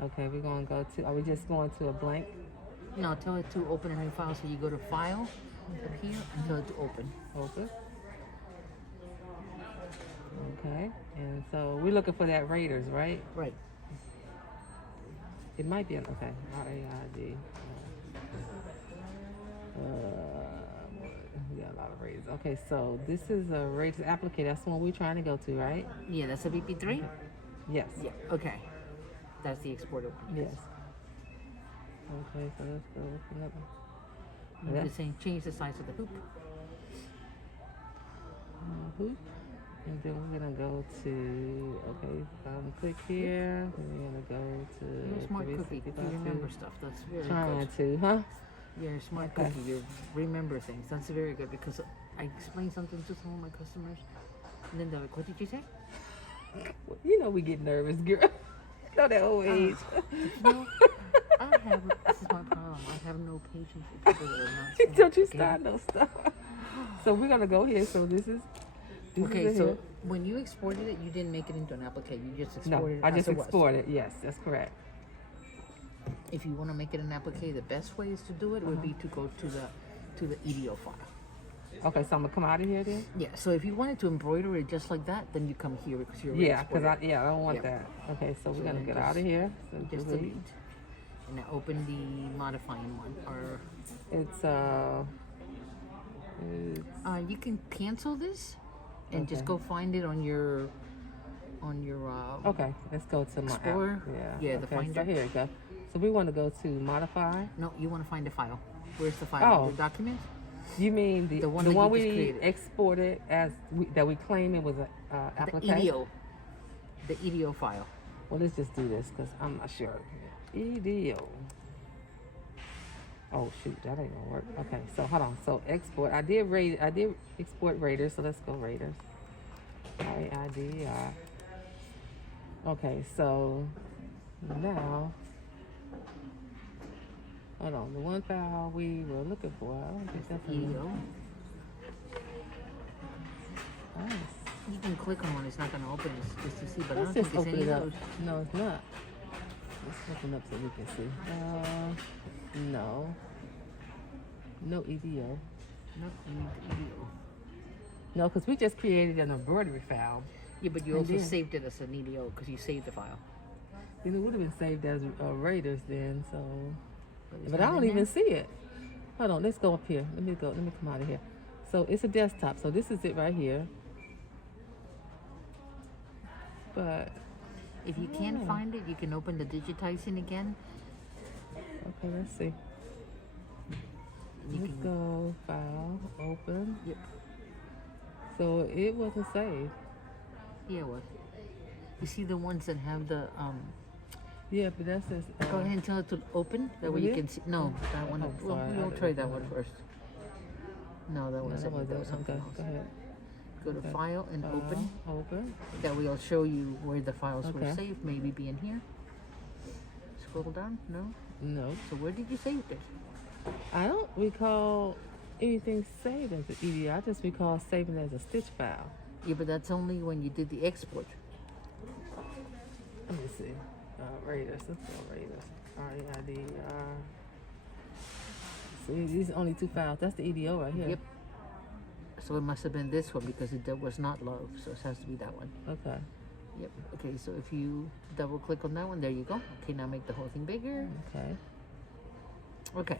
Okay, we're gonna go to. Are we just going to a blank? Now tell it to open a new file, so you go to File up here and tell it to open. Open. Okay. And so we're looking for that Raiders, right? Right. It might be an okay. RAID. We got a lot of Raiders. Okay, so this is a Raiders applique. That's the one we're trying to go to, right? Yeah, that's a BP3. Yes. Yeah. Okay. That's the exported one. Yes. Okay, so let's go open up. You Yeah. just saying change the size of the hoop. Hoop. And then we're gonna go to click here. And we're gonna go to You're a smart cookie. You 365 remember stuff. That's very Trying good. to, huh? You're a smart Okay. cookie. You remember things. That's very good because I explained something to some of my customers, and then they're like, "What did you say?" You know we get nervous, girl. You know that old age. No, this is my problem. I have no patience with people that are not smart, Don't you okay? start no stuff. So we're gonna go here. So this is Okay, it so here. when you exported it, you didn't make it into an applique. You just No, exported it I as just it was. exported. Yes, that's correct. If you want to make it an applique, the best way is to do it would be to go to the EDO file. Okay, so I'm gonna come out of here then. Yeah. So if you wanted to embroider it just like that, then you come here because you're already Yeah, because exported. I don't want Yeah. that. Okay, so we're gonna then get just- out of here. So Just delete. delete. And now open the modifying one, or It's you can cancel this and just Okay. go find it on your okay. Let's go to my app. Explorer? Yeah. Yeah, the okay, Finder. So here we go. So we want to go to modify. No, you want to find the file. Where's the file? Oh. The document? You mean the The one the that you one just we created. exported that we claim it was a The application? EDO. The EDO file. Well, let's just do this because I'm not sure. EDO. Oh shoot, that ain't gonna work. Okay, so hold on. So export. I did rate. I did export Raiders. So let's go Raiders. RAIDER. Okay, so now hold on. The one file we were looking for. I don't think that's enough. EDO. Nice. You can click on one. It's not going to open. It's just to see. But I Let's don't just think it's open any it of up. those. No, it's not. Let's open up so we can see. No. No EDO. Nope, you need the EDO. No, because we just created an embroidery file. Yeah, but you And also then- saved it as an EDO because you saved the file. Then it would have been saved as Raiders then, so. it's But not I don't in even there? see it. Hold on, let's go up here. Let me come out of here. So it's a desktop. So this is it right here. But If you can't find it, you can open the digitizing again. okay, let's see. And you Let's can go file, open. Yep. So it wasn't saved. Yeah, what? You see the ones that have the Yeah, but that says. Go ahead and tell it to open. That way you Really? can see. No, that one. Oh, Well, sorry, I we'll didn't try that know. one first. No, that No, wasn't. that That was wasn't. something Okay, else. go ahead. Go to Okay. File and Open. Open. That way, I'll show you where the files were Okay. saved. Maybe be in here. Scroll down. No. No. So where did you save it? I don't recall anything saved as an EDI. I just recall saving it as a stitch file. Yeah, but that's only when you did the export. Let me see. Raiders. Let's go Raiders. RAIDER. See, these are only two files. That's the EDO right here. Yep. So it must have been this one because it was not love. So it has to be that one. Okay. Yep. Okay. So if you double click on that one, there you go. Okay. Now make the whole thing bigger. Okay. Okay.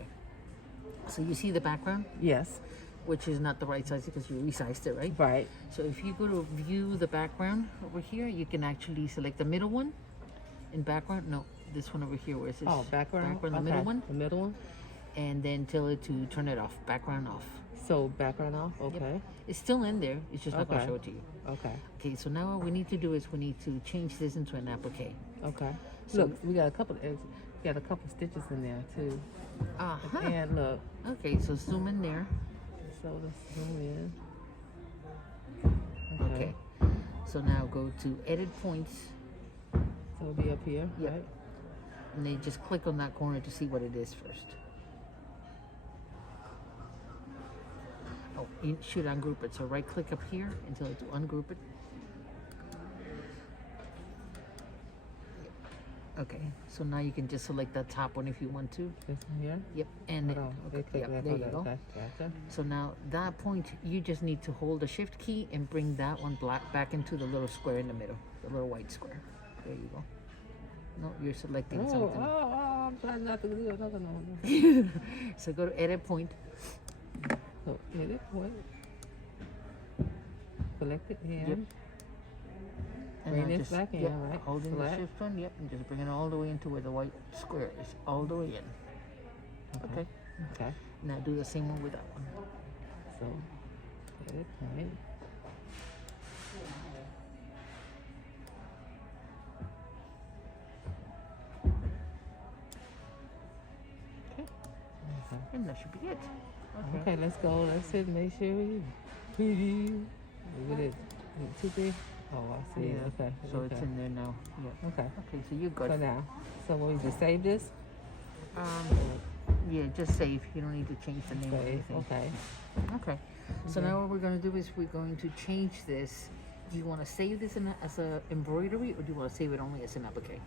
So you see the background, Yes. which is not the right size because you resized it, right? Right. So if you go to view the background over here, you can actually select the middle one in background. No, this one over here where it says Oh, background. the Okay. middle one, The middle one. and then tell it to turn it off, background off. So background off. Okay. It's still in there. It's just not going to Okay. show it to you. Okay. Okay, so now what we need to do is we need to change this into an applique. Okay. So- Look, we got a couple of we got a couple stitches in there too. Uh-huh. And look. Okay, so zoom in there. So let's zoom in. Okay. So now go to edit points, So it'll be up here, Yep. right? and then just click on that corner to see what it is first. Oh, you should ungroup it. So right click up here and tell it to ungroup it. Okay, so now you can just select that top one if you want to. This one here. Yep, and Hold then, on. okay, Click yep, that, there hold you that. go. Okay. Gotcha. So now that point, you just need to hold the shift key and bring that one back into the little square in the middle, the little white square. There you go. No, you're selecting Oh, something. I'm trying not to do another one. So go to edit point. So edit point. Select it and Yep. And bring now this back in, yep, right? Holding Select. the shift one, yep, and just bring it all the way into where the white square is, all the way in. Okay. Okay. Now do the same one with that one. So edit point. And that should be it. Okay, let's go. Let's hit make sure we preview. With it too big? Oh, I see. Yeah. Okay. So okay. it's in there now. Yeah. Okay. Okay, so you're good. For now. So when we just save this? Yeah, just save. You don't need to change the name or Save. anything. Okay. Okay. So now what we're going to do is we're going to change this. Do you want to save this as a embroidery, or do you want to save it only as an applique?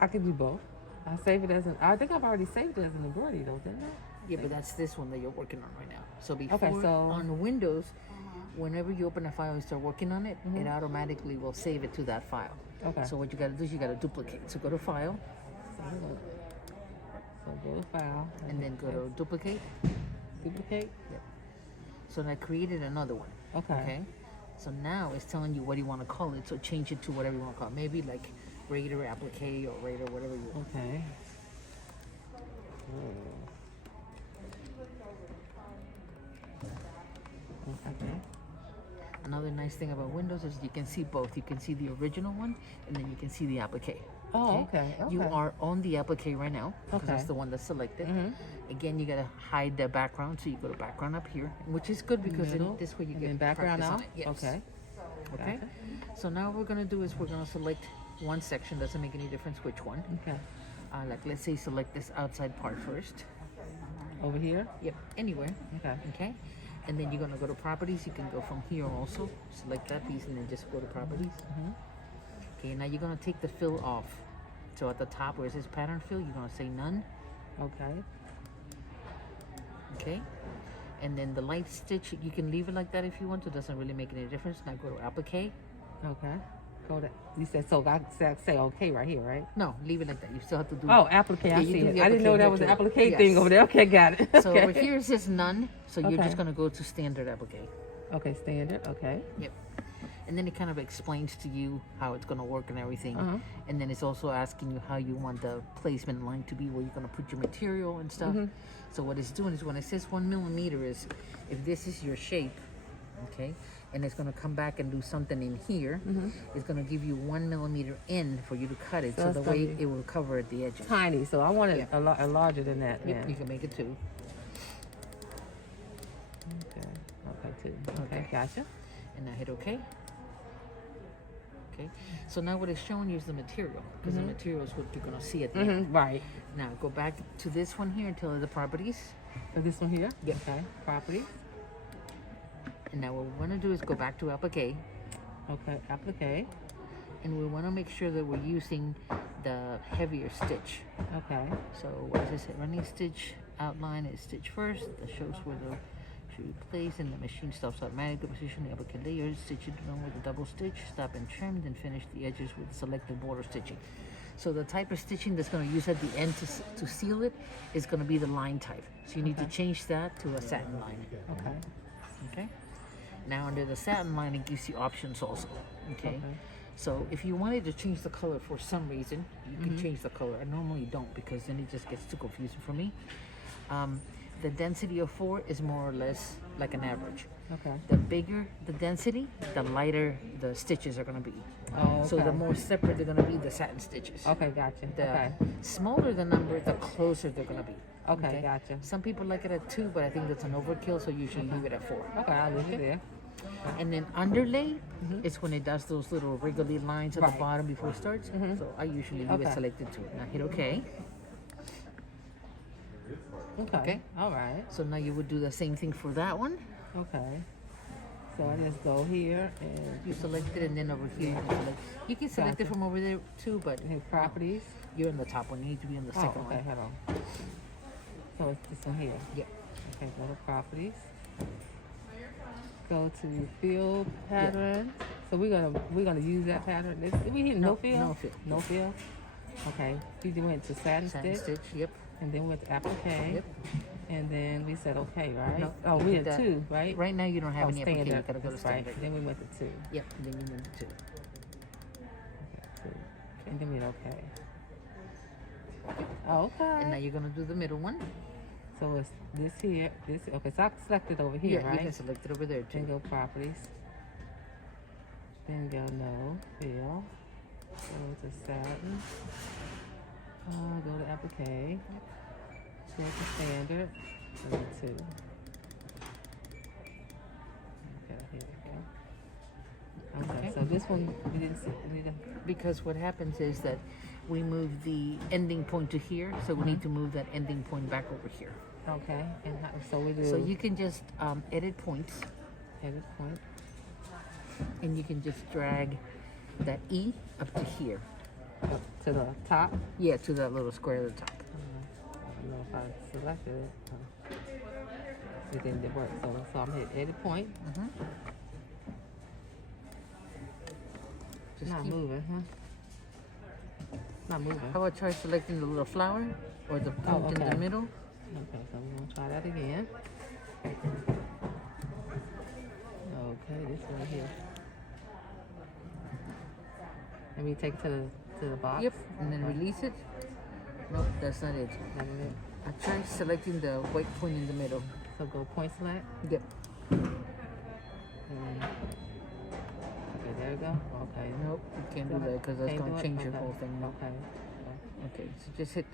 I can do both. I save it as an. I think I've already saved it as an embroidery though, didn't I? Yeah, but that's this one that you're working on right now. So before Okay, so- on Windows, whenever you open a file and start working on it, it automatically will save it to that file. Okay. So what you got to do is you got to duplicate. So go to File, So go to file and then go to Duplicate. duplicate. So I created another one. Okay. Okay. So now it's telling you what do you want to call it. So change it to whatever you want to call it. Maybe like Raider Applique or Raider, whatever you want. Okay. Okay. Another nice thing about Windows is you can see both. You can see the original one, and then you can see the applique. Oh, okay. You okay. are on the applique right now, because that's Okay. the one that's selected. Mhm. Again, you gotta hide the background, so you go to background up here, which is good because Middle, this way you and get then background practice out. on it. Yes. Okay. Okay. Gotcha. So now what we're gonna do is we're gonna select one section. Doesn't make any difference which one. Okay. Like let's say select this outside part first. Over here. Yep. Anywhere. Okay. Okay. And then you're gonna go to properties. You can go from here also. Select that piece and then just go to properties. Okay. Now you're gonna take the fill off. So at the top where it says pattern fill, you're gonna say none. Okay. Okay. And then the light stitch, you can leave it like that if you want to. Doesn't really make any difference. Now go to applique. Okay. Go to. You said so. I say okay right here, right? No, leave it like that. You still have to do. Oh, applique. Yeah, I you see do it. the I didn't know applique that was an virtual. applique thing Yes. over there. Okay, got it. So okay. over here it says none. So you're Okay. just gonna go to standard applique. Okay, standard. Okay. Yep. And then it kind of explains to you how it's gonna work and everything. Uh-huh. And then it's also asking you how you want the placement line to be, where you're gonna put your material and stuff. Mm-hmm. So what it's doing is when it says 1 millimeter is if this is your shape, okay, and it's gonna come back and do something in here, it's gonna give you 1 millimeter in for you to cut it, So so it's the gonna way be it will cover at the edges. Tiny. So I want it Yeah. a larger than that. Yep, Yeah. you can make it 2. Okay. Okay, too. Okay, Okay. gotcha. And now hit OK. Okay, so now what it's showing you is the material, because the material is what you're gonna see at the end. Right. Now go back to this one here and tell it the properties. So this one here. Yep. Okay. Properties. And now what we want to do is go back to applique, Okay. Applique. and we want to make sure that we're using the heavier stitch. Okay. So what does it say? Running stitch outline is stitch first. That shows where the should be placed, and the machine stops automatically. Position the applique layers, stitch it along with a double stitch, stop and trim, then finish the edges with selected border stitching. So the type of stitching that's going to use at the end to seal it is going to be the line type. So you need to change that to a satin line. Okay. Okay. Now under the satin line, it gives you options also. Okay. So if you wanted to change the color for some reason, you can change the color. I normally don't because then it just gets too confusing for me. The density of 4 is more or less like an average. Okay. The bigger the density, the lighter the stitches are going to be. Oh, okay. So the more separate they're going to be, the satin stitches. Okay, gotcha. The Okay. smaller the number, the closer they're going to be. Okay, gotcha. Some people like it at 2, but I think that's an overkill, so usually leave it at 4. Okay, I'll leave it there. And then underlay is when it does those little wriggly lines at the Right. bottom before it starts. So I usually leave it Okay. selected too. Now hit OK. Okay. Okay. All right. So now you would do the same thing for that one. Okay. So I just go here and You select it, and then over here you can select. You can select it Gotcha. from over there too, but hit properties. you're in the top one. You need to be on the Oh, second okay, one. hold on. So it's this one here. Yep. Okay, go to properties. Go to field pattern. So we're gonna use that pattern. We hit no field? no field. No field. Okay. You just went to satin Satin stitch, stitch. Yep. and then we went to applique. Yep. And then we said okay, right? No, Oh, we did had that. 2, right? Right now you don't have Oh, any applique. You standard. gotta go to That's right. standard. Then we went to 2. Yep. And then you went to 2. Okay, 2. And then we hit okay. Okay. And now you're gonna do the middle one. So it's this here, this, okay, so I selected over here, Yeah, right? you can select it over there Then too. go properties. Then go no, fill. Go to satin. Go to applique. Go to standard. Go to 2. Okay, here we go. Okay, Okay. so this one, we didn't, Because what happens is that we move the ending point to here, so we need to move that ending point back over here. okay, and how, so we do So you can just edit points, edit point. and you can just drag that E up to here. Up to the top. Yeah, to that little square at the top. I don't know if I selected it. It didn't work. So I'm hit edit point. Just Not keep- moving, huh? Not moving. How about try selecting the little flower or the point in the okay. middle? Okay, so we're gonna try that again. Okay, this one here. And we take it to the box. Yep, and then release it. Nope, that's not it. That is it. I try selecting the white point in the middle. So go point select. Yep. And, okay, there you go. Okay. Nope, you can't do that because that's Can't going do to it? change your Okay. whole thing now. Okay. Okay, so just hit,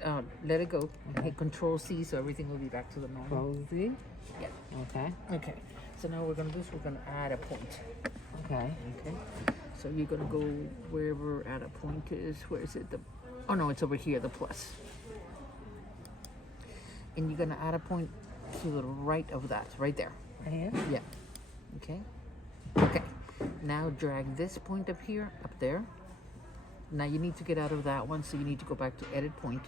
let it go. And hit Control C so everything will be back to the normal. Control Z. Yeah. Okay. Okay, so now we're going to do is we're going to add a point. Okay. Okay, so you're going to go wherever add a point is. Where is it? Oh no, it's over here, the plus. And you're going to add a point to the right of that, right there. Right here. Yeah. Okay. Okay. Now drag this point up here, up there. Now you need to get out of that one, so you need to go back to edit point.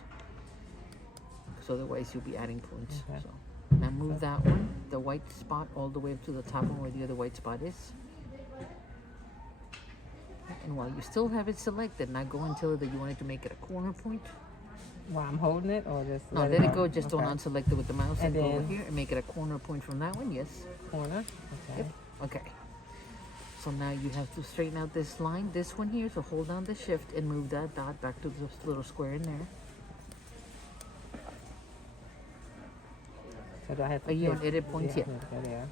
So otherwise you'll be adding points. Okay. So now move that one, the white spot, all the way up to the top one where the other white spot is. And while you still have it selected, now go and tell it that you wanted to make it a corner point. While I'm holding it, or just No, let it go. Just don't unselect it with the mouse and And go over then- here and make it a corner point from that one. Yes. corner. Okay. Yep. Okay. So now you have to straighten out this line, this one here. So hold down the shift and move that dot back to this little square in there. So do I have to Are you on click- edit point? Yeah. Go there.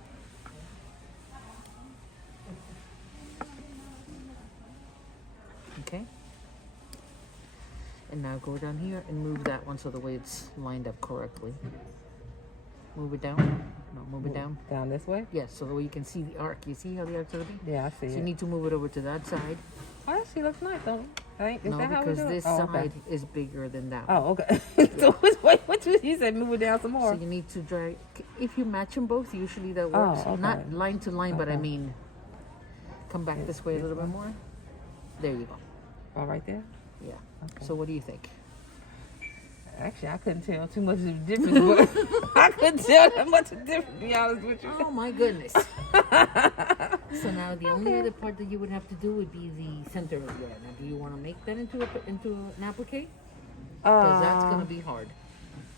Okay. And now go down here and move that one so the way it's lined up correctly. Move it down. No, move it down. Down this way? Yes, so the way you can see the arc. You see how the arc's gonna be? Yeah, I see So you it. need to move it over to that side. Oh, that shit looks nice, don't it? Ain't- Is No, that how we because do it? this Oh, side okay. is bigger than that. Oh, okay. So what you said? Move it down some more. So you need to drag. If you match them both, usually that Oh, works. okay. Not line to line, but I Okay. mean, come back this way a little bit more. There you go. Oh, right there. Yeah. Okay. So what do you think? Actually, I couldn't tell too much of a difference, but I couldn't tell that much of a difference, to be honest with you. Oh my goodness. So now the only other part that you would have to do would be the center of the ad. Now, do you want to make that into an applique? Because that's going to be hard.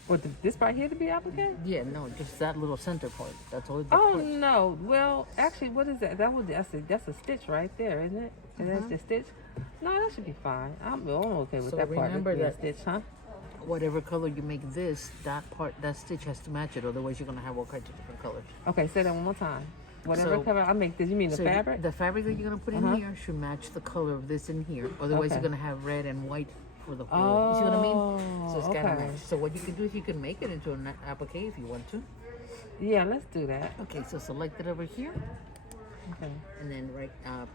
What, this part here to be appliqued? Yeah, no, just that little center part. That's all. Oh no! Well, actually, what is that? That's a stitch right there, isn't it? And that's the stitch. No, that should be fine. I'm okay with So that part. remember Being that- stitch, huh? Whatever color you make this, that part, that stitch has to match it. Otherwise, you're going to have all kinds of different colors. Okay, say that one more time. Whatever So- color I make this, you mean the So fabric? The fabric that you're going to put in here should match the color of this in here. Otherwise, Okay. you're going to have red and white for the whole. You see what I mean? So it's got to okay. match. So what you can do is you can make it into an applique if you want to. Yeah, let's do that. Okay, so select it over here. Okay. And then right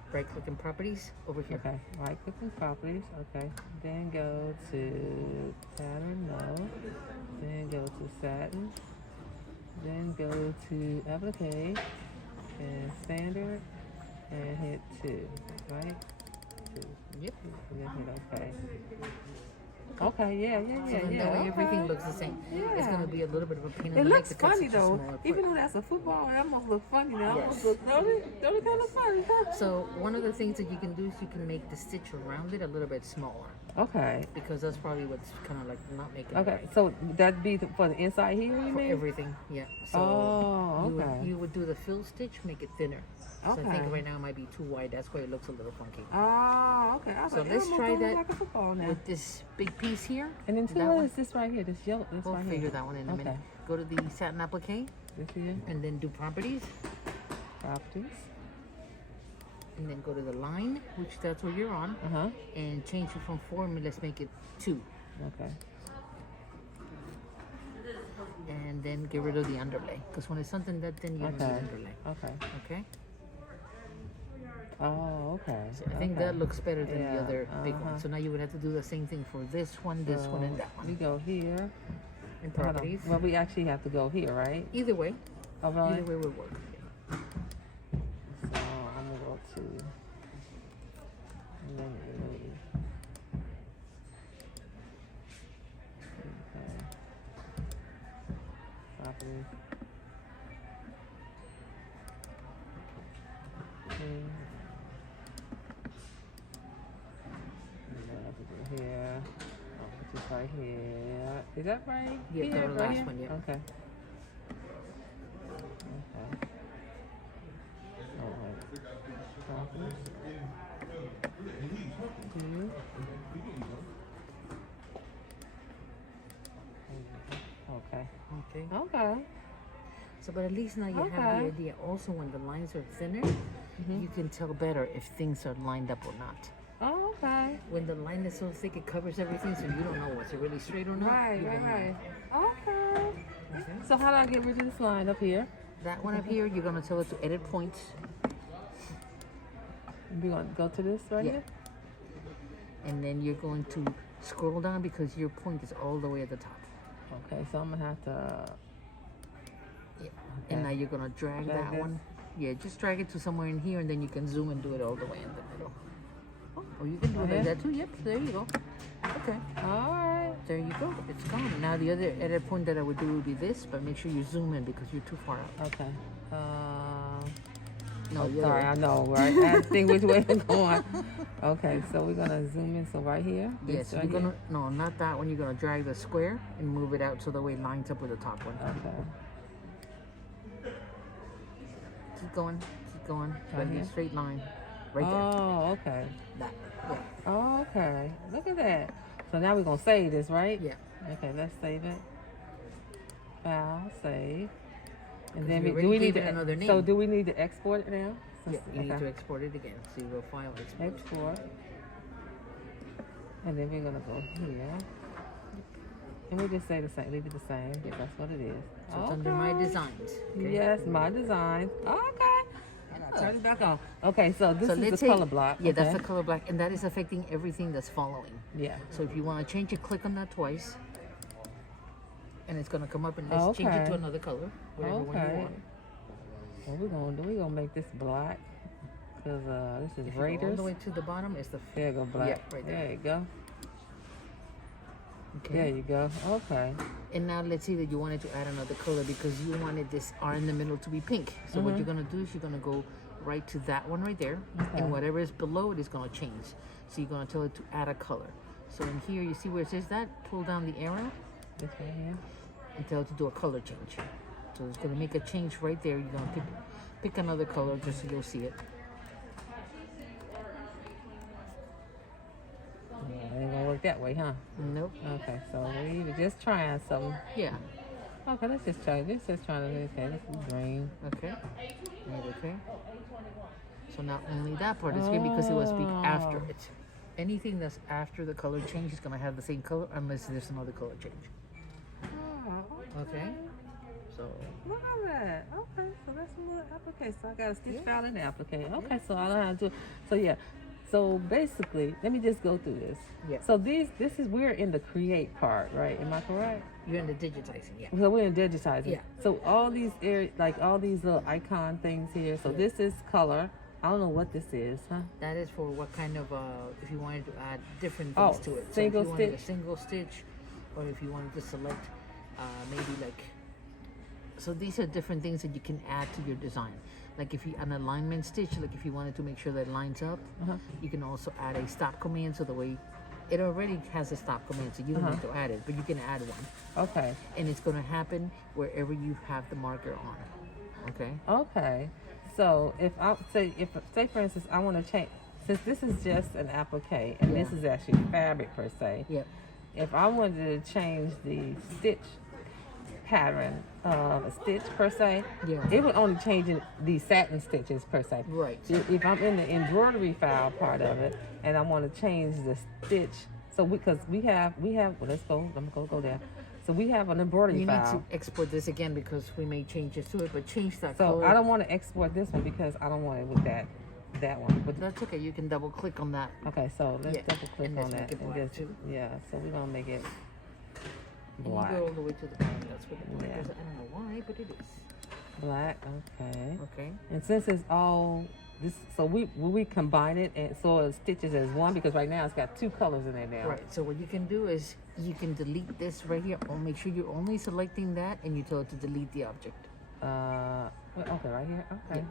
click in properties over here. Okay. Right click on properties. Okay. Then go to pattern. No. Then go to satin. Then go to applique and standard and hit 2. Right? 2. Yep. And then hit OK. Okay, yeah. So then that way everything looks the same. It's Yeah. going to be a little bit of a pain in It the neck looks because funny it's a though. smaller Even part. though that's a football, it almost looks funny now. Yes. Almost look, don't it kind of funny, huh? So one of the things that you can do is you can make the stitch around it a little bit smaller Okay. because that's probably what's kind of like not making it Okay. right. So that'd be for the inside here, you For mean? everything, yeah. So Oh, you, okay. you would do the fill stitch, make it thinner. So I Okay. think right now it might be too wide. That's why it looks a little funky. Oh, okay. I was So like, it let's almost try don't look that like a football now. With this big piece here. And then that what one. is this right here? This yellow. This We'll right figure here. that one in a Okay. minute. Go to the satin applique This here. and then do properties. Properties. And then go to the line, which that's what you're on. Uh-huh. And change it from 4 and let's make it 2. Okay. And then get rid of the underlay. Because when it's something that thin, you don't need Okay. underlay. Okay. Okay? Oh, okay. So I think okay. that looks better than the Yeah, other big one. uh-huh. So now you would have to do the same thing for this one, and that We one. go here. In Hold on. properties. Well, we actually have to go here, right? Either way. Oh, really? Either way would work. So I'm gonna go to eliminate. Okay. Properties. Okay. And then I have to go here. I'll put this right here. Is that right? Yeah, Here, the right last here? one, yeah. Okay. Okay. Oh, wait. Properties. Two. Okay. Okay. Okay. So, but at least now you have Okay. the idea. Also, when the lines are thinner, you can tell better if things are lined up or not. Oh, okay. When the line is so thick, it covers everything, so you don't know what's really straight or not. Right, You right, won't know. right. Okay. Okay. So how do I get rid of this line up here? That one up here, you're gonna tell it to edit points. We're going to go to this right Yeah. here? And then you're going to scroll down because your point is all the way at the top. Okay, so I'm going to have to... Yeah. And now you're gonna drag Drag that this? one. Yeah, just drag it to somewhere in here, and then you can zoom and do it all the way in the middle. Oh, you can do it Okay. like that too. Yep, there you go. Okay, All right. there you go. It's gone. Now the other edit point that I would do would be this, but make sure you zoom in because you're too far out. Okay. No, Oh, the other sorry, way. I know, right? I had to think which way it's going. Okay, so we're going to zoom in. So right here? Yes, This you're right gonna here? no, not that one. You're gonna drag the square and move it out so the way it lines up with the top one. Okay. Keep going, keep going. It's gonna be a here? straight line, right Oh, okay. there. That, yeah, Oh, okay. Look at that. So now we're going to save this, right? yeah. Okay, let's save it. File, save. And 'Cause then we do already we need gave to it another So name. do we need to export it now? Yeah, you need Okay. to export it again. So you go file, export. Export. And then we're gonna go here. And we just say the same, leave it the same. Yeah. That's what it is. So it's under my designs. Okay? Yes, my design. Okay. And I turn it back on. Okay, so this So is let's the say, color block. Yeah, that's okay. the color block, and that is affecting everything that's following. Yeah. So if you want to change it, click on that twice, and it's gonna come up and let's change it to Okay. another color, whatever one you Okay. want. What we gonna do? We gonna make this black. Cause this is If you go all Raiders. the way to the bottom, it's the There you go, black. Yeah, right there. There you go. okay. There you go. Okay. And now let's say that you wanted to add another color because you wanted this R in the middle to be pink. So what you're gonna do is you're gonna go right to that one right there, Okay. and whatever is below it is gonna change. So you're gonna tell it to add a color. So in here, you see where it says that? Pull down the arrow This right here. and tell it to do a color change. So it's gonna make a change right there. You're gonna pick another color just so you'll see it. Yeah, it ain't gonna work that way, huh? Nope. Okay, so we were just trying something. Yeah. Okay, let's just try. Let's just try to okay. This is green. Okay. Right, okay. So now only that part is here because it was after Oh. it. Anything that's after the color change is gonna have the same color unless there's another color change. Oh, Okay. So Look at that. Okay, so that's a little applique. So I got a stitch file in the applique. Okay, so I know how to do it. So yeah. So basically, let me just go through this. Yeah. So this is we're in the create part, right? Am I correct? you're in the digitizing, yeah. So we're in digitizing. Yeah. So all these areas, like all these little icon things here. So this is color. I don't know what this is, huh? That is for what kind of if you wanted to add different Oh, things to it. single so if you wanted a stitch. single stitch, or if you wanted to select maybe like. So these are different things that you can add to your design. Like if you an alignment stitch, like if you wanted to make sure that it lines up, you can also add a stop command so the way it already has a stop command, so you don't need to add it, but you can add one. Okay. And it's going to happen wherever you have the marker on. Okay. Okay. So if I say for instance I want to change, since this is just an applique and this Yeah. is actually fabric per se. Yep. If I wanted to change the stitch pattern of a stitch per se, Yeah. it would only change the satin stitches per se. Right. If I'm in the embroidery file part of it and I want to change the stitch, so because we have well, let's go. I'm gonna go there. So we have an embroidery You need file. to export this again because we made changes to it, but change that So color. I don't want to export this one because I don't want it with that one. But That's okay. You can double click on that. okay, so let's Yeah, double click and on let's that make it and black, just too. yeah. So we're gonna make it And you black. go all the way to the bottom. That's what the black Yeah. is. I don't know why, but it is. Black, okay. Okay. And since it's all this, so we combine it and so it stitches as one because right now it's got two colors in there now. Right. So what you can do is you can delete this right here. Or make sure you're only selecting that, and you tell it to delete the object. Okay, right here. Okay.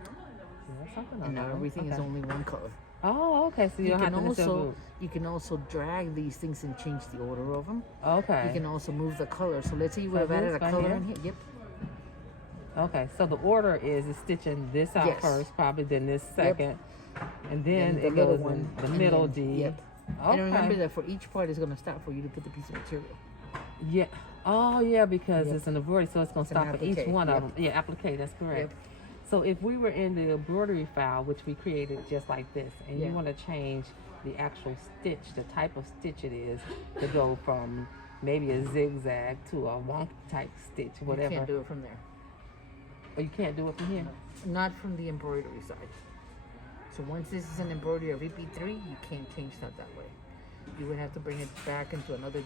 Yeah, something And now like that. everything is Okay. only one color. Oh, okay. So you, You don't can have to necessarily also you can also drag these things and change the order of them. okay. You can also move the color. So let's say you would have this added a right color here? in here. Yep. Okay, so the order is stitching this out Yes. first, probably then this second, and then And the it middle goes one, in the and middle then- D. yep. Okay. And remember that for each part, it's going to stop for you to put the piece of material. Yeah. Oh, yeah, because Yep. it's an embroidery, so it's gonna It's an stop at each applique, one of yep. them. Yeah, applique. That's correct. Yep. So if we were in the embroidery file, which we created just like this, and Yeah. you want to change the actual stitch, the type of stitch it is, to go from maybe a zigzag to a wonk type stitch, whatever. You can't do it from there. Or you can't do it from here. Not from the embroidery side. So once this is an embroidery of VP3, you can't change that way. You would have to bring it back into another,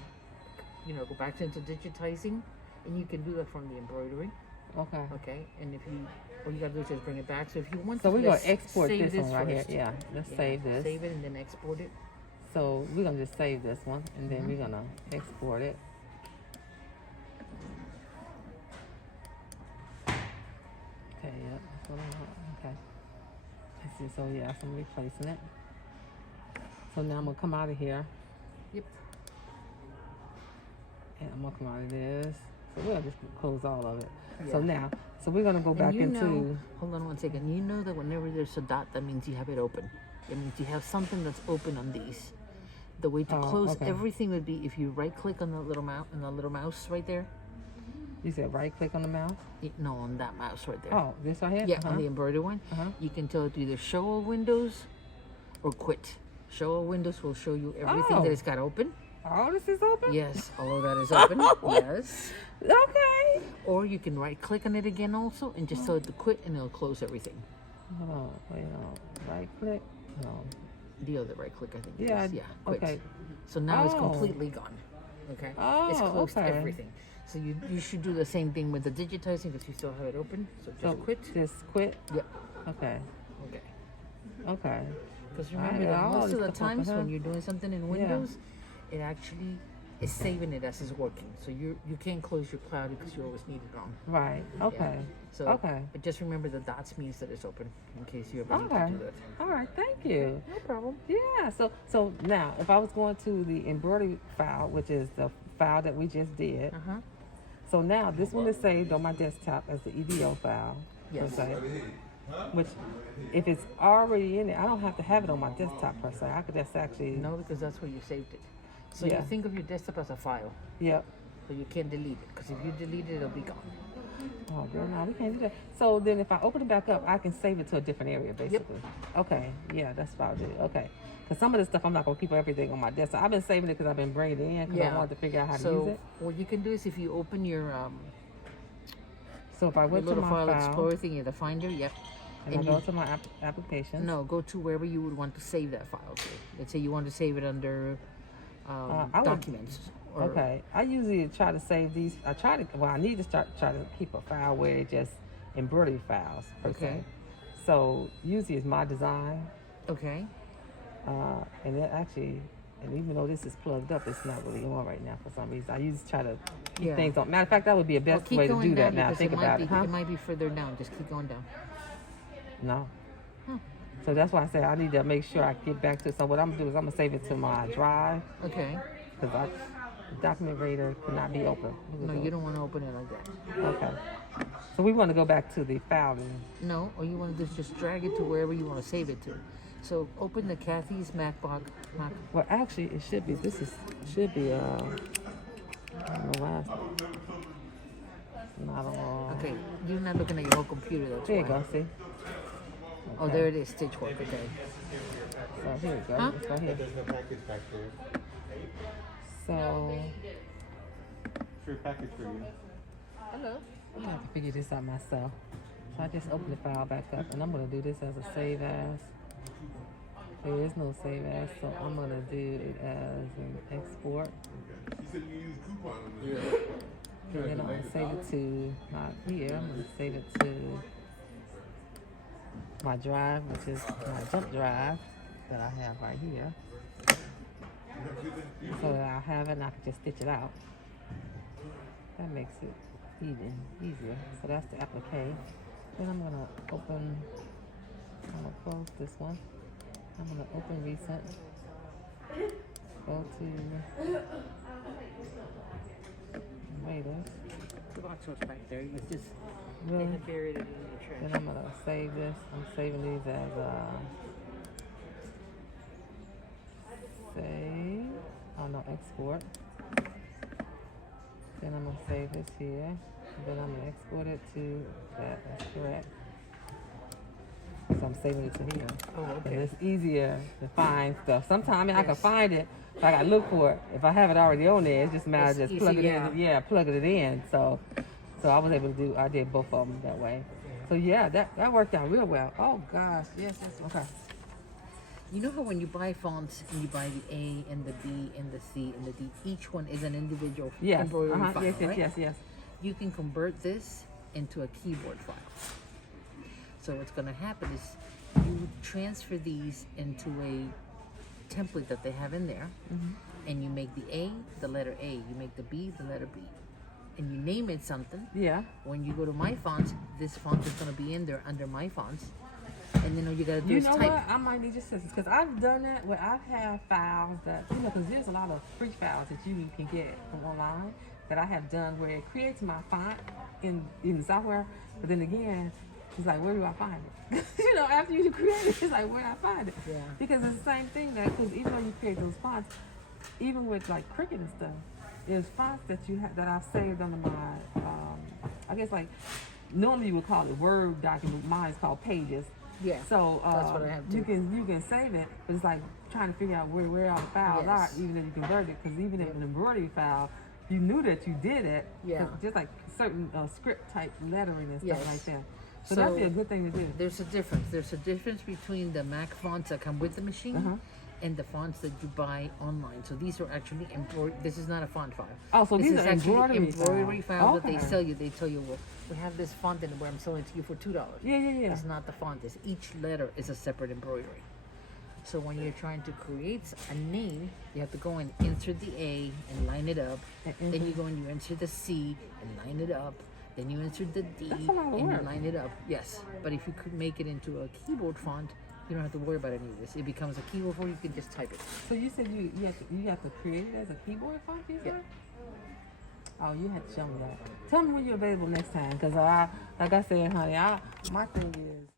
go back into digitizing, and you can do that from the embroidery. Okay. Okay, and if you, all you gotta do is just bring it back. So if you want So to, we're gonna let's export save this one right first. here. Yeah, let's save this. Save it and then export it. So we're gonna just save this one, and then we're gonna export it. Okay, yep. That's what I want. Okay. Let's see. So yeah, so I'm replacing it. So now I'm gonna come out of here, Yep. and I'm gonna come out of this. So we're gonna just close all of it. So Yeah. now, so we're gonna go back And into. hold on one second. You know that whenever there's a dot, that means you have it open. It means you have something that's open on these. The way to Oh, close okay. everything would be if you right click on the little mouse right there. You said right click on the mouse. No, on that mouse right there. Oh, this right here. Yeah, on the embroidery one. You can tell it to either show all windows or quit. Show all windows will show you everything Oh. that it's got open. Oh, this is open. Yes, all of that is open. Yes. Okay. Or you can right click on it again also and just tell it to quit and it'll close everything. Hold on. Wait on. Right click. No. The other right click, I think. it Yeah. is. Yeah. Quit. Okay. So now it's Oh. completely gone. Okay. Oh, It's closed okay. everything. So you should do the same thing with the digitizing because you still have it open. So just So quit. Just quit. Yep. Okay. Okay. Okay. Because Alright, remember that all most this of the stuff open, times huh? when you're doing something in Windows, it actually is saving it as it's working. So you can't close your cloud because you always need it on. Right. Okay. So Okay. but just remember the dots means that it's open in case you ever need Okay. to do that. All right. Thank you. No problem. Yeah. So now, if I was going to the embroidery file, which is the file that we just did, so now this one is saved on my desktop as the EDO file. Yes. Per se, which, if it's already in it, I don't have to have it on my desktop per se. I could just actually. No, because that's where you saved it. So Yeah. you think of your desktop as a file. Yep. So you can't delete it because if you delete it, it'll be gone. Oh, girl, no, we can't do that. So then if I open it back up, I can save it to a different area, basically. Okay, yeah, that's what I'll do. Okay. Because some of this stuff, I'm not going to keep everything on my desktop. I've been saving it because I've been bringing it in because I wanted to figure out how to use So it. what you can do is if you open your So if I went to little my file file, explorer thing, the finder, yep. and and I go you- to my applications. No, go to wherever you would want to save that file to. Let's say you want to save it under I would- documents. Or, Okay. I usually try to save these. I need to try to keep a file where it just embroidery files, per se. Okay. So usually it's my design. Okay. And it actually, and even though this is plugged up, it's not really on right now for some reason. I usually try to keep Yeah. things on. Matter of fact, that would be a Well, best keep way to going do down that now. because Think it might about be, it, huh? It might be further down. Just keep going down. No. So that's why I say I need to make sure I get back to. So what I'm gonna do is I'm gonna save it to my drive Okay. because the document reader cannot be open. No, you don't want to open it like that. Okay. So we want to go back to the file then. No, all you want to do is just drag it to wherever you want to save it to. So open the Kathy's MacBook. Well, actually, it should be. Should be. I don't know why. It's not on. Okay, you're not looking at your whole computer. That's There you why. go. See. Oh, there it is. Stitch work. Okay. So here we go. Huh? It's right here. There's no package back there. So Sure, package for you. Hello. I have to figure this out myself. So I just open the file back up, and I'm gonna do this as a save as. There is no save as, so I'm gonna do it as an export. You said you use coupon on this. And then I'm gonna save it to not here. I'm gonna save it to my drive, which is my jump drive that I have right here. So that I have it and I can just stitch it out. That makes it easier. So that's the applique. Then I'm gonna close this one. I'm gonna open recent. Go to Raiders. The box was back there. You just Really? they had buried it in the trash. Then I'm gonna save this. I'm saving these as save. Oh no, export. Then I'm gonna save this here. Then I'm gonna export it to that. That's correct. So I'm saving it to here. Oh, And okay. it's easier to find stuff. Sometimes I can find it, but I gotta look for it. If I have it already on there, it's just a matter of It's just plugging easy, it in. Yeah, plugging it in. So I was able to do. I did both of them that way. So yeah, that worked out real well. Oh gosh, yes. Okay. You know how when you buy fonts and you buy the A and the B and the C and the D, each one is an individual Yes. embroidery file, Yes. right? Yes. You can convert this into a keyboard file. So what's going to happen is you transfer these into a template that they have in there, and you make the A the letter A, you make the B the letter B, and you name it something. Yeah. When you go to My Fonts, this font is going to be in there under My Fonts, and then all you got to do You is know type. what? I might need your assistance because I've done that where I've had files that, because there's a lot of free files that you can get from online that I have done where it creates my font in the software, but then again, it's like, where do I find it? After you create it, it's like, where do I find it? Yeah. Because it's the same thing because even though you create those fonts, even with like Cricut and stuff, there's fonts that that I've saved under my, I guess like, normally you would call it Word document. Mine is called Pages. Yeah, So that's what I have you too. can save it, but it's like trying to figure out where all the files are, Yes. even if you convert it. Because even if an embroidery file, you knew that you did it. 'cause Yeah. Just like certain script type lettering and stuff Yes. like that. So that'd be a good thing to do. There's a difference. There's a difference between the Mac fonts that come with the machine and the fonts that you buy online. So these are actually embroidered. This is not a font file. Oh, so this these is are actually embroidery file that they Okay. sell you. They tell you, well, we have this font in where I'm selling it to you for $2. Yeah. It's not the font. It's each letter is a separate embroidery. So when you're trying to create a name, you have to go and insert the A and line it up. Then you go and you insert the C and line it up. Then you insert the D That's a lot of and you work. line it up. Yes, but if you could make it into a keyboard font, you don't have to worry about any of this. It becomes a keyboard font. You can just type it. So you said you have to create it as a keyboard font, you said? Oh, you had to show me that. Tell me when you're available next time, because like I said, honey, my thing is